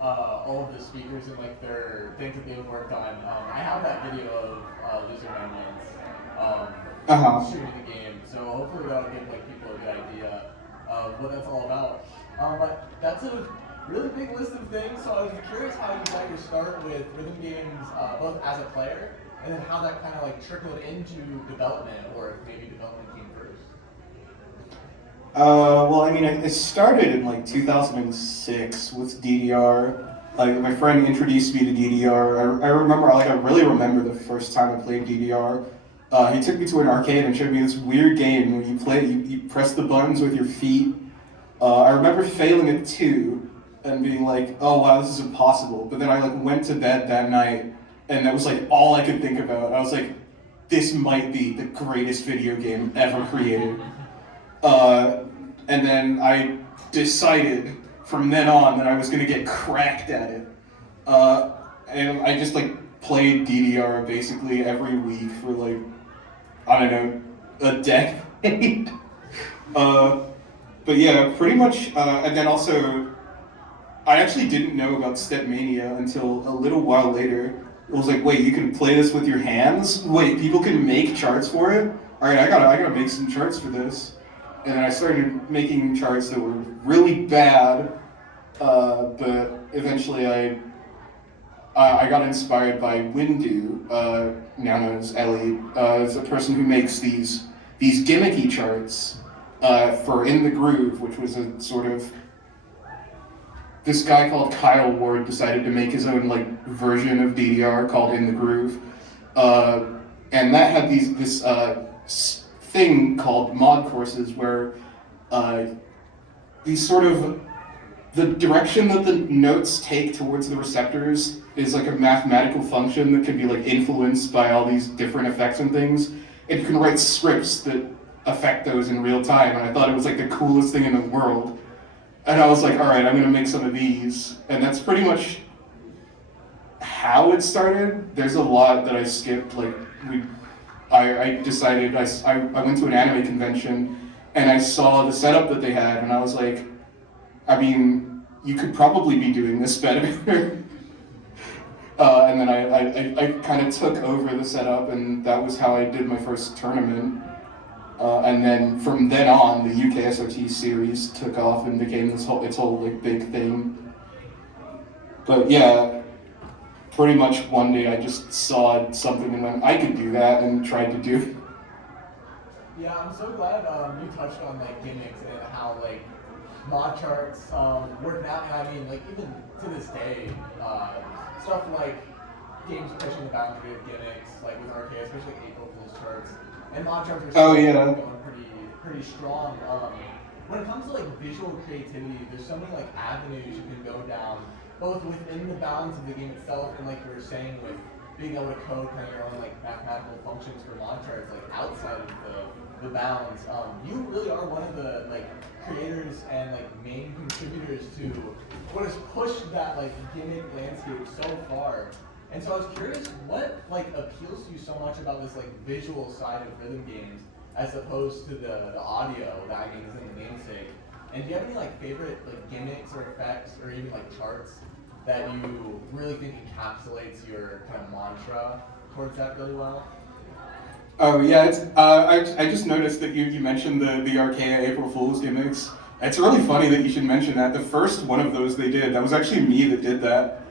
all of the speakers and like their things that they've worked on, I have that video of Loser Minions streaming the game, so hopefully that'll give like people a good idea of what that's all about. But that's a really big list of things, so I was curious how you got your start with rhythm games, both as a player, and then how that kind of like trickled into development, or if maybe development came first. Well, I mean, it started in like 2006 with DDR. Like, my friend introduced me to DDR. I remember, like, I really remember the first time I played DDR. He took me to an arcade and showed me this weird game where you play, you press the buttons with your feet. I remember failing it too, and being like, oh wow, this is impossible. But then I like went to bed that night, and that was like all I could think about. I was like, this might be the greatest video game ever created. And then I decided from then on that I was gonna get cracked at it. And I just like played DDR basically every week for like, I don't know, a decade. But yeah, pretty much, and then also, I actually didn't know about Stepmania until a little while later. It was like, wait, you can play this with your hands? Wait, people can make charts for it? All right, I gotta make some charts for this. And then I started making charts that were really bad, but eventually I got inspired by Windu, now known as Ellie, as a person who makes these gimmicky charts for In the Groove, which was a sort of, this guy called Kyle Ward decided to make his own like version of DDR called In the Groove, and that had this thing called mod courses where these sort of, the direction that the notes take towards the receptors is like a mathematical function that can be like influenced by all these different effects and things, and you can write scripts that affect those in real time, and I thought it was like the coolest thing in the world. And I was like, all right, I'm gonna make some of these. And that's pretty much how it started. There's a lot that I skipped. Like, I decided, I went to an anime convention and I saw the setup that they had, and I was like, I mean, you could probably be doing this better. And then I kind of took over the setup, and that was how I did my first tournament. And then from then on, the UKSOT series took off and became its whole like big thing. But yeah, pretty much one day I just saw something and went, I could do that, and tried to do it. Yeah, I'm so glad you touched on like gimmicks and how like mod charts work out. And I mean, like even to this day, stuff like games pushing the boundary of gimmicks, like with RK, especially like April Fool's charts. And mod charts are still going pretty strong. When it comes to like visual creativity, there's so many like avenues you can go down, both within the bounds of the game itself, and like we were saying, with being able to code kind of your own like mathematical functions for mod charts, like outside of the bounds. You really are one of the like creators and like main contributors to what has pushed that like gimmick landscape so far. And so I was curious, what like appeals to you so much about this like visual side of rhythm games as opposed to the audio that I mean is in the namesake? And do you have any like favorite like gimmicks or effects or even like charts that you really think encapsulates your kind of mantra towards that really well? Oh yeah, it's, I just noticed that you mentioned the archaic April Fool's gimmicks. It's really funny that you should mention that. The first one of those they did, that was actually me that did that.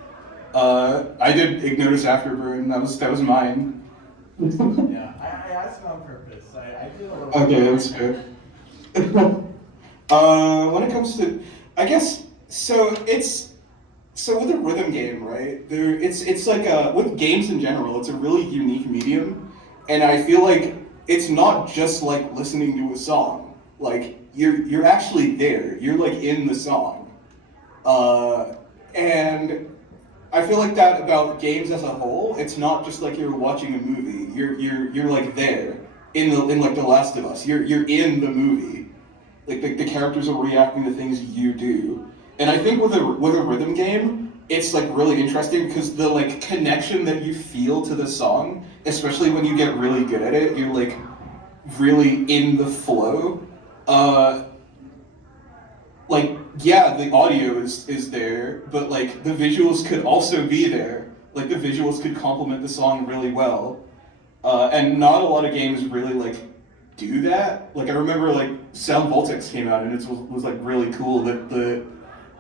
I did Ignotus Afterburn, that was mine. Yeah, I asked it on purpose. I did a little Okay, that's fair. When it comes to, I guess, so with a rhythm game, right? It's like with games in general, it's a really unique medium, and I feel like it's not just like listening to a song. Like you're actually there. You're like in the song, and I feel like that about games as a whole. It's not just like you're watching a movie. You're like there in like The Last of Us. You're in the movie. Like the characters are reacting to things you do. And I think with a rhythm game, it's like really interesting because the like connection that you feel to the song, especially when you get really good at it, you're like really in the flow. Like, yeah, the audio is there, but like the visuals could also be there. Like the visuals could complement the song really well. And not a lot of games really like do that. Like I remember like Sound Voltex came out and it was like really cool that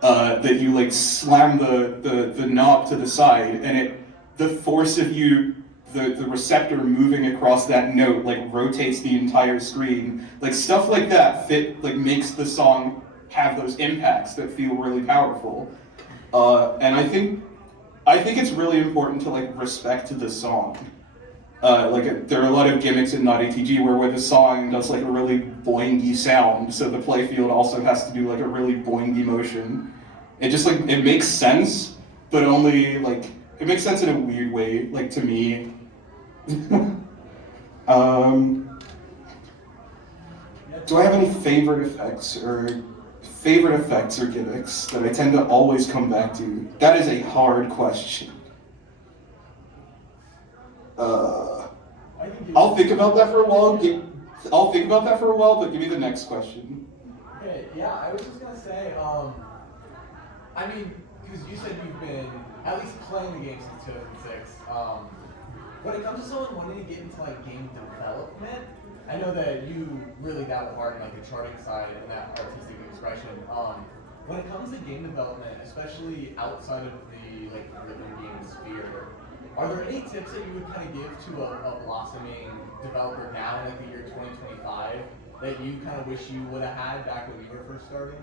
that you like slam the knob to the side and the force of you the receptor moving across that note like rotates the entire screen. Like stuff like that makes the song have those impacts that feel really powerful. And I think it's really important to like respect the song. There are a lot of gimmicks in not ATG where the song does like a really boingy sound, so the playfield also has to do like a really boingy motion. It just like it makes sense, but only like it makes sense in a weird way, like to me. Do I have any favorite effects or gimmicks that I tend to always come back to? That is a hard question. I'll think about that for a while. But give me the next question. Okay, yeah, I was just gonna say, I mean, because you said you've been at least playing the game since 2006. When it comes to someone wanting to get into like game development, I know that you really dabble hard in like the charting side and that artistic expression. When it comes to game development, especially outside of the like rhythm game sphere, are there any tips that you would kind of give to a blossoming developer now in like the year 2025 that you kind of wish you would have had back when you were first starting?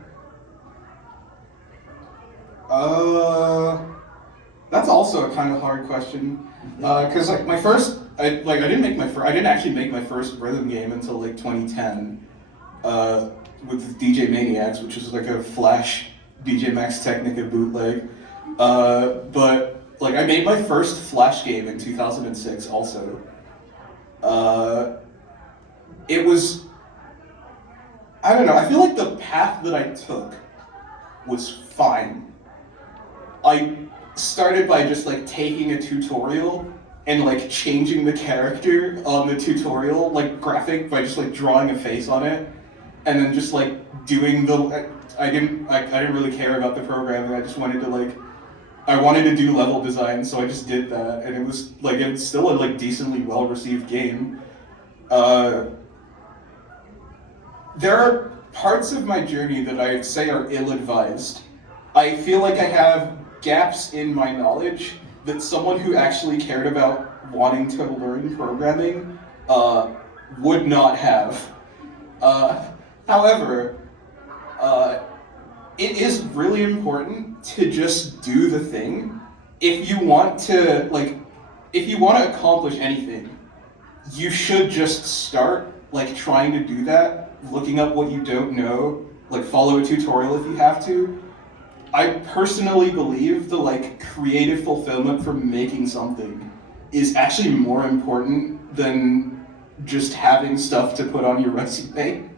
That's also a kind of hard question. Cause like I didn't actually make my first rhythm game until like 2010, with DJ Maniacs, which was like a Flash DJ Max Technica bootleg. But like I made my first Flash game in 2006 also. It was, I don't know, I feel like the path that I took was fine. I started by just like taking a tutorial and like changing the character on the tutorial, like graphic, by just like drawing a face on it, and then just like doing I didn't really care about the programming. I just wanted to I wanted to do level design, so I just did that, and it was like it's still a like decently well received game. There are parts of my journey that I'd say are ill-advised. I feel like I have gaps in my knowledge that someone who actually cared about wanting to learn programming would not have. However, it is really important to just do the thing. If you want to accomplish anything, you should just start trying to do that, looking up what you don't know, follow a tutorial if you have to. I personally believe the creative fulfillment from making something is actually more important than just having stuff to put on your resume.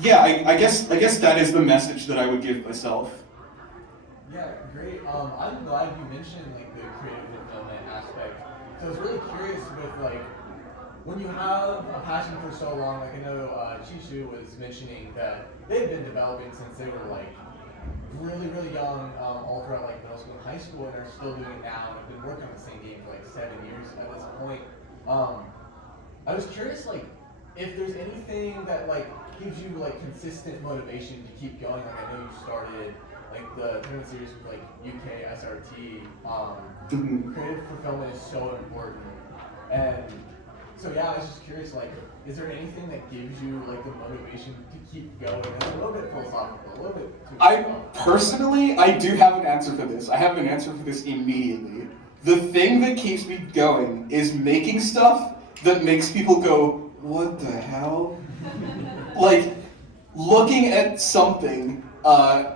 Yeah, I guess that is the message that I would give myself. Yeah, great. I'm glad you mentioned the creative fulfillment aspect. So I was really curious with when you have a passion for so long, I know Chishu was mentioning that they've been developing since they were really, really young, all throughout middle school and high school, and are still doing it now, and have been working on the same game for 7 years at this point. I was curious if there's anything that gives you consistent motivation to keep going. I know you started the tournament series with UK SRT. Creative fulfillment is so important, and so yeah, I was just curious, is there anything that gives you the motivation to keep going? It's a little bit philosophical, a little bit too Personally, I do have an answer for this. I have an answer for this immediately. The thing that keeps me going is making stuff that makes people go, what the hell? Looking at something, I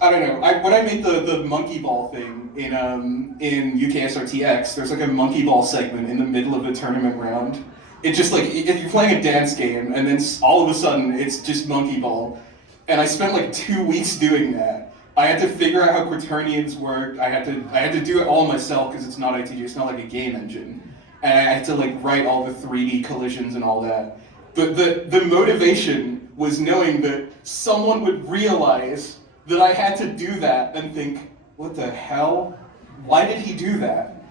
don't know. When I made the monkey ball thing in UKSRTX, there's a monkey ball segment in the middle of the tournament round, it just like, if you're playing a dance game and then all of a sudden it's just monkey ball. And I spent like 2 weeks doing that. I had to figure out how quaternions work. I had to do it all myself because it's not ITG, it's not like a game engine. And I had to like write all the 3D collisions and all that. But the motivation was knowing that someone would realize that I had to do that and think, what the hell? Why did he do that?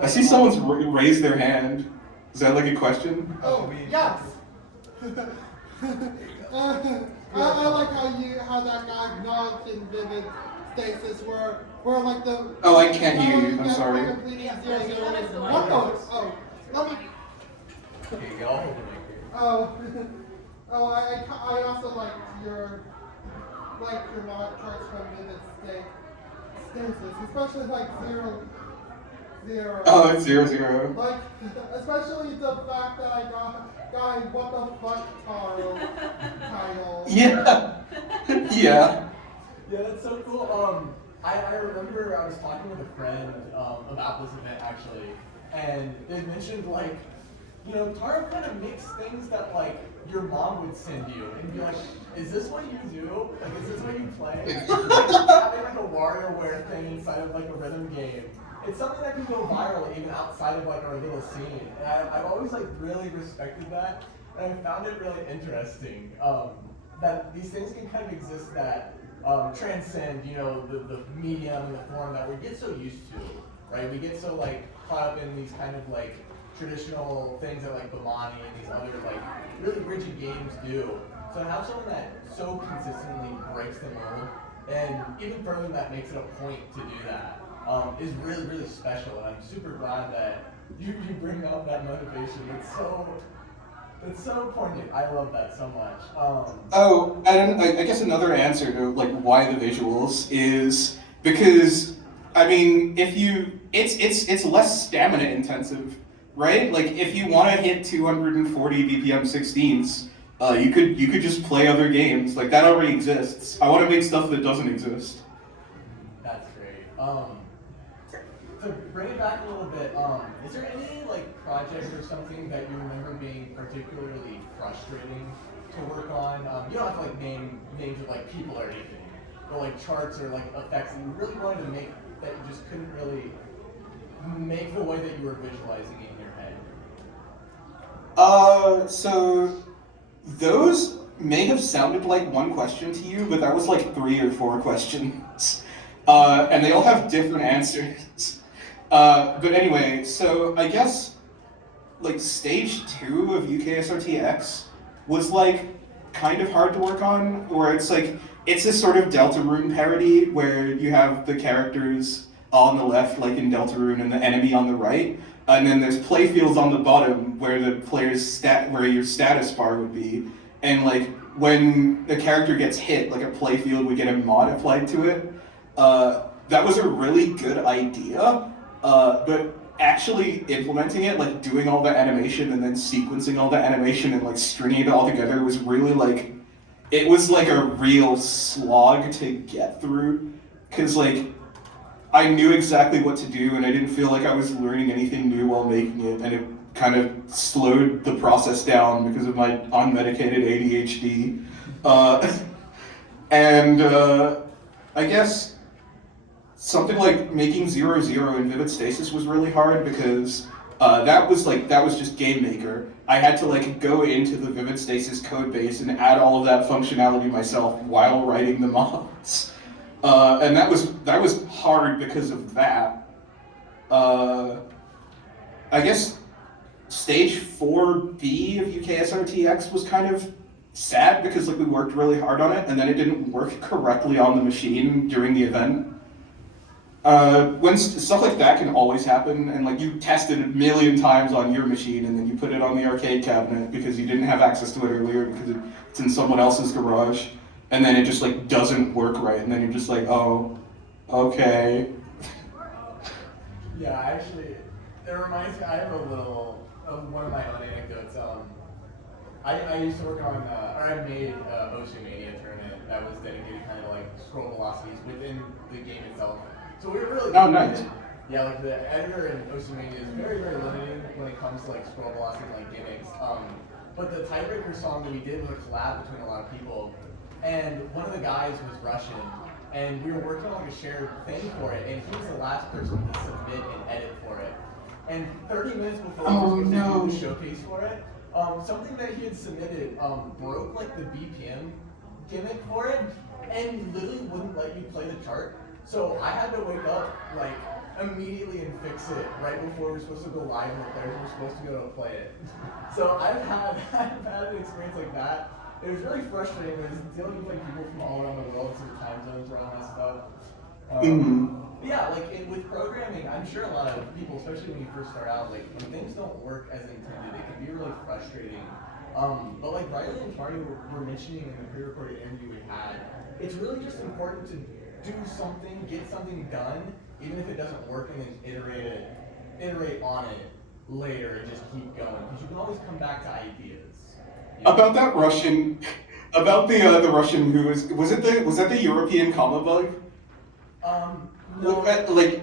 I see someone's raised their hand. Is that like a question? Oh, yes. I like how that guy nods in vivid stasis where like the. Oh, I can't hear you. I'm sorry. What the? Oh, let me. Okay, y'all. Oh, I also like your mod charts from vivid stasis, especially like 0, 0. Oh, it's 0, 0. Like, especially the fact that I got what the fuck title. Yeah. Yeah. Yeah, that's so cool. I remember I was talking with a friend about this event actually, and they mentioned like, you know, Taro kind of makes things that like your mom would send you and be like, is this what you do? Like, is this what you play? Like, having like a WarioWare thing inside of like a rhythm game. It's something that can go viral even outside of like our little scene. And I've always like really respected that, and I found it really interesting that these things can kind of exist that transcend, you know, the medium and the form that we get so used to, right? We get so like caught up in these kind of like traditional things that like Bamani and these other like really rigid games do. So to have someone that so consistently breaks the mold, and even further that makes it a point to do that, is really, really special. And I'm super glad that you bring up that motivation. It's so poignant. I love that so much. Oh, and I guess another answer to like why the visuals is because, I mean, if you, it's less stamina intensive, right? Like if you want to hit 240 BPM 16ths, you could just play other games. Like that already exists. I want to make stuff that doesn't exist. That's great. To bring it back a little bit, is there any like project or something that you remember being particularly frustrating to work on? You don't have to like name names of like people or anything, but like charts or like effects that you really wanted to make that you just couldn't really make the way that you were visualizing in your head. So those may have sounded like one question to you, but that was like 3 or 4 questions. And they all have different answers. But anyway, so I guess like stage 2 of UKSRTX was like kind of hard to work on, where it's like, it's this sort of Deltarune parody where you have the characters on the left, like in Deltarune, and the enemy on the right. And then there's playfields on the bottom where the player's where your status bar would be. And like when the character gets hit, like a playfield would get a mod applied to it. That was a really good idea, but actually implementing it, like doing all the animation and then sequencing all the animation and like stringing it all together was really like, it was like a real slog to get through. Cause like, I knew exactly what to do and I didn't feel like I was learning anything new while making it, and it kind of slowed the process down because of my unmedicated ADHD. I guess something like making 0, 0 in Vivid Stasis was really hard because that was just Game Maker. I had to like go into the Vivid Stasis code base and add all of that functionality myself while writing the mods. And that was hard because of that. I guess stage 4B of UKSRTX was kind of sad because like we worked really hard on it and then it didn't work correctly on the machine during the event. When stuff like that can always happen, and like you tested it a million times on your machine and then you put it on the arcade cabinet because you didn't have access to it earlier because it's in someone else's garage. And then it just like doesn't work right, and then you're just like, oh, okay. Yeah, actually, it reminds me, I have a little, one of my own anecdotes. I used to work on, or I made OSURGC tournament that was dedicated kind of like scroll velocities within the game itself. So we were really Oh, nice. Yeah, like the editor in OSURGC is very, very limiting when it comes to like scroll velocity and like gimmicks. But the tiebreaker song that we did was a collab between a lot of people, and one of the guys was Russian, and we were working on like a shared thing for it, and he was the last person to submit and edit for it. And 30 minutes before we were supposed to do the showcase for it, something that he had submitted broke like the BPM gimmick for it, and literally wouldn't let you play the chart. So I had to wake up like immediately and fix it right before we were supposed to go live and the players were supposed to go to play it. So I've had an experience like that. It was really frustrating because dealing with like people from all around the world, so the time zones were all messed up. Yeah, like with programming, I'm sure a lot of people, especially when you first start out, like when things don't work as intended, it can be really frustrating. But like Riley and Tari were mentioning in the pre-recorded interview we had, it's really just important to do something, get something done, even if it doesn't work, and then iterate on it later and just keep going, because you can always come back to ideas. You know? About that Russian, about the Russian who was that the European comma bug? No. Like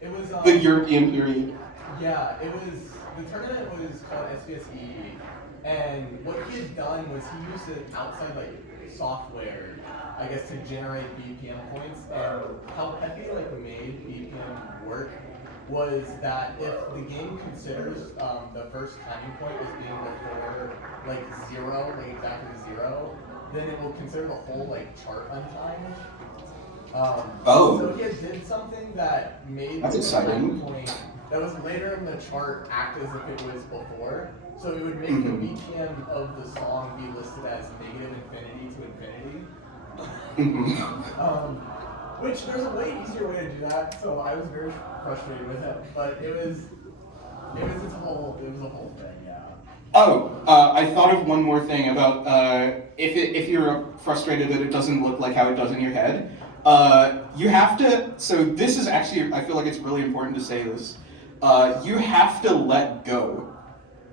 it was the European period. Yeah, it was, the tournament was called SVSE, and what he had done was he used it outside like software, I guess, to generate BPM points, and how Pepe like made BPM work was that if the game considers the first timing point as being before like 0, like exactly 0, then it will consider the whole like chart untimed. So he did something that made That's the exciting. point that was later in the chart act as if it was before. So it would make the BPM of the song be listed as negative infinity to infinity. Which there's a way easier way to do that. So I was very frustrated with it, but it was a whole thing, yeah. I thought of one more thing about if you're frustrated that it doesn't look like how it does in your head. You have to, so this is actually, I feel like it's really important to say this. You have to let go.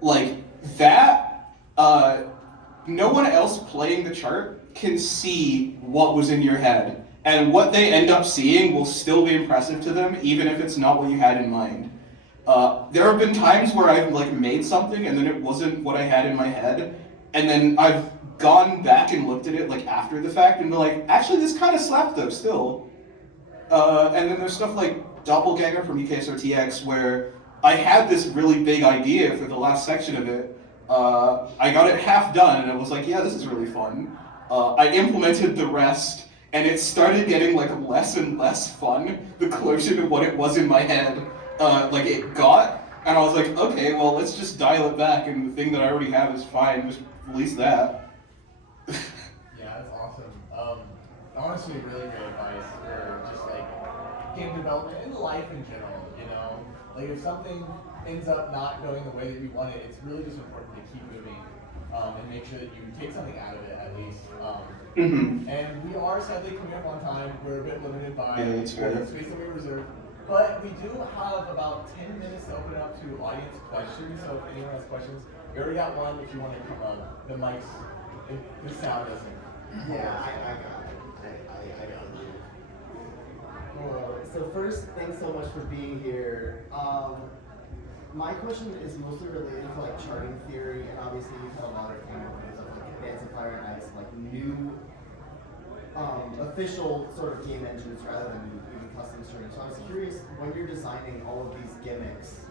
Like, that, no one else playing the chart can see what was in your head. And what they end up seeing will still be impressive to them, even if it's not what you had in mind. There have been times where I've like made something and then it wasn't what I had in my head. And then I've gone back and looked at it like after the fact and been like, actually this kind of slapped though still. And then there's stuff like Doppelganger from EK-XDRiVER where I had this really big idea for the last section of it. I got it half done and I was like, yeah, this is really fun. I implemented the rest and it started getting like less and less fun the closer to what it was in my head like it got. And I was like, okay, well let's just dial it back and the thing that I already have is fine, just release that. Yeah, that's awesome. Honestly, really great advice for just like game development and life in general, you know? Like if something ends up not going the way that you want it, it's really just important to keep moving and make sure that you take something out of it at least. And we are sadly coming up on time. We're a bit limited by the space that we reserved. But we do have about 10 minutes to open up to audience questions, so if anyone has questions, we already got one if you want to come up. The mics, the sound doesn't. Yeah, I got it. I got it. So first, thanks so much for being here. My question is mostly related to like charting theory, and obviously you've had a lot of things of like Advanced and Fire and Ice, like new official sort of game engines rather than even custom streaming. So I was curious, when you're designing all of these gimmicks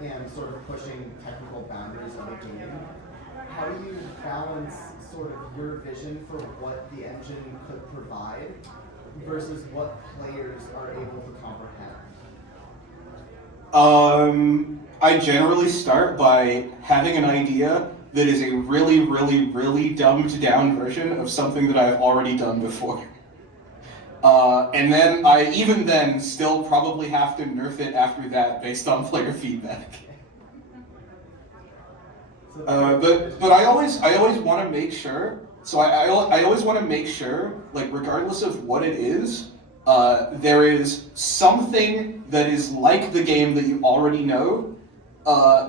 and sort of pushing technical boundaries of a game, how do you balance sort of your vision for what the engine could provide versus what players are able to comprehend? I generally start by having an idea that is a really, really, really dumbed down version of something that I've already done before. And then I, even then, still probably have to nerf it after that based on player feedback. But I always want to make sure, so I always want to make sure, like regardless of what it is, there is something that is like the game that you already know,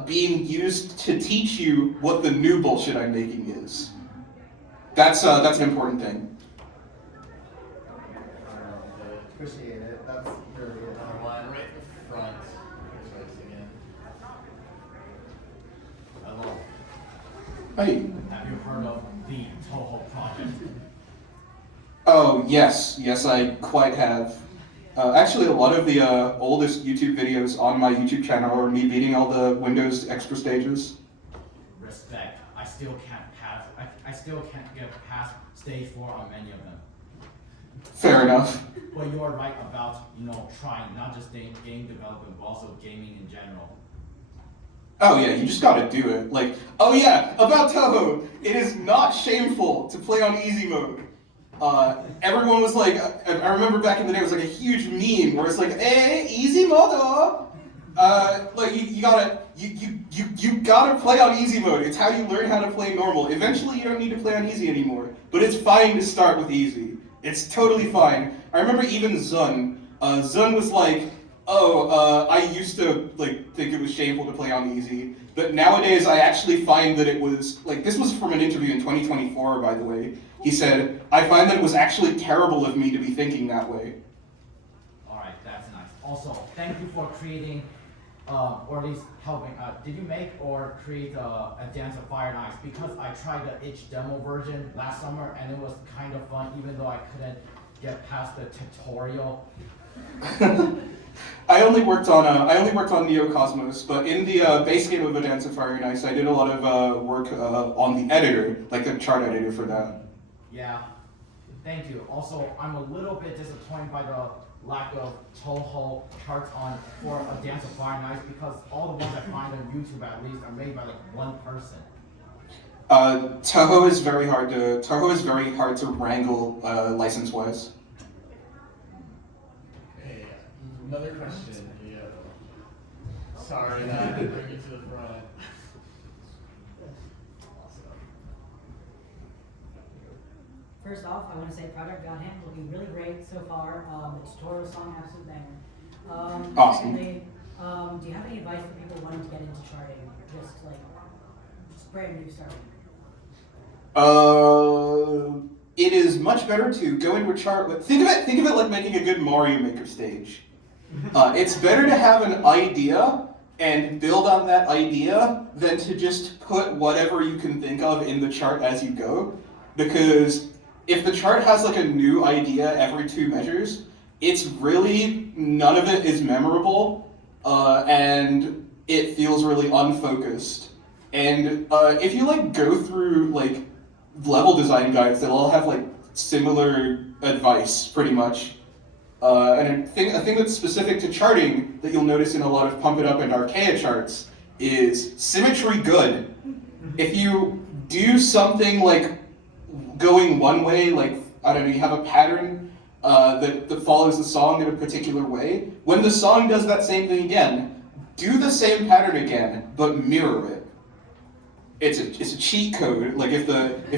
being used to teach you what the new bullshit I'm making is. That's an important thing. Appreciate it. That's really it. Another one right in the front. Here's Rice again. Hello. Hey. Have you heard of the Toho project? Oh, yes. Yes, I quite have. Actually, a lot of the oldest YouTube videos on my YouTube channel are me beating all the Windows extra stages. Respect. I still can't pass. I still can't get past stage 4 on many of them. Fair enough. But you are right about, trying not just game development, but also gaming in general. Oh yeah, you just gotta do it. Like, oh yeah, about Toho, it is not shameful to play on easy mode. Everyone was like, I remember back in the day, it was like a huge meme where it's like, hey, easy mode. Like you gotta play on easy mode. It's how you learn how to play normal. Eventually, you don't need to play on easy anymore. But it's fine to start with easy. It's totally fine. I remember even Zun. Zun was like, I used to think it was shameful to play on easy, but nowadays I actually find that it was this was from an interview in 2024, by the way. He said, I find that it was actually terrible of me to be thinking that way. Alright, that's nice. Also, thank you for creating, or at least helping, did you make or create a Dance of Fire and Ice? Because I tried the itch demo version last summer and it was kind of fun, even though I couldn't get past the tutorial. I only worked on Neo Cosmos, but in the base game of A Dance of Fire and Ice, I did a lot of work on the editor, like the chart editor for that. Yeah, thank you. Also, I'm a little bit disappointed by the lack of Toho charts for A Dance of Fire and Ice because all the ones I find on YouTube at least are made by one person. Toho is very hard to wrangle license-wise. Another question. Yeah. Sorry that I didn't bring you to the front. First off, I want to say Project Godhand looking really great so far. The tutorial song, absolute banger. Awesome. Secondly, do you have any advice for people wanting to get into charting? Just brand new starting. It is much better to go into a chart. Think of it like making a good Mario Maker stage. It's better to have an idea and build on that idea than to just put whatever you can think of in the chart as you go. Because if the chart has a new idea every 2 measures, it's really, none of it is memorable, and it feels really unfocused. And if you go through level design guides, they'll all have similar advice pretty much. And a thing that's specific to charting that you'll notice in a lot of Pump It Up and Archaea charts is symmetry good. If you do something going one way, I don't know, you have a pattern that follows the song in a particular way, when the song does that same thing again, do the same pattern again, but mirror it. It's a cheat code. If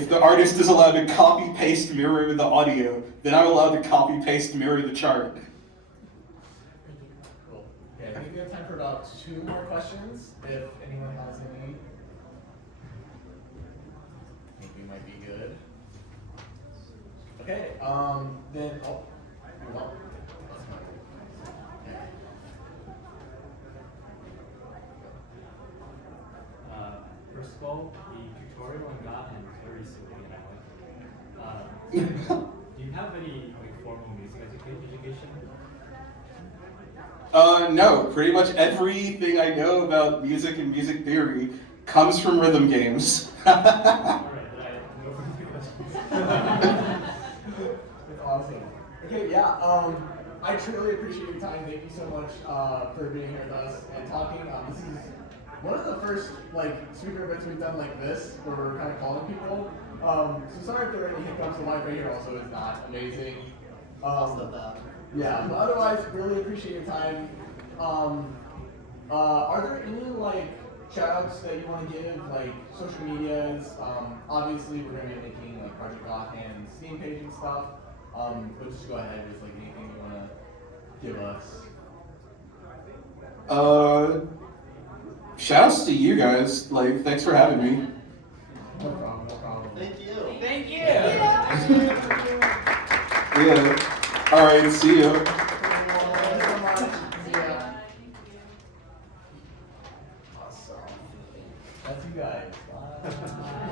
the artist is allowed to copy paste mirror the audio, then I'm allowed to copy paste mirror the chart. Cool. Okay, I think we have time for about 2 more questions. If anyone has any, I think we might be good. Okay. Then move on. First of all, the tutorial on Godhand is very silly and I do you have any formal music education? No. Pretty much everything I know about music and music theory comes from rhythm games. Alright, I have no further questions. That's awesome. Okay, yeah, I truly appreciate your time. Thank you so much for being here with us and talking. This is one of the first speaker events we've done like this, where we're kind of calling people. So sorry if there are any hiccups. The live right here also is not amazing. Yeah, but otherwise, really appreciate your time. Are there any shout-outs that you want to give, social medias? Obviously, we're going to be making Project Godhand Steam page and stuff. But just go ahead with anything you want to give us. Shoutouts to you guys. Thanks for having me. No problem, no problem. Thank you. Thank you. Yeah. Yeah. All right, see you. Thank you so much. See ya. Awesome. That's you guys. Bye.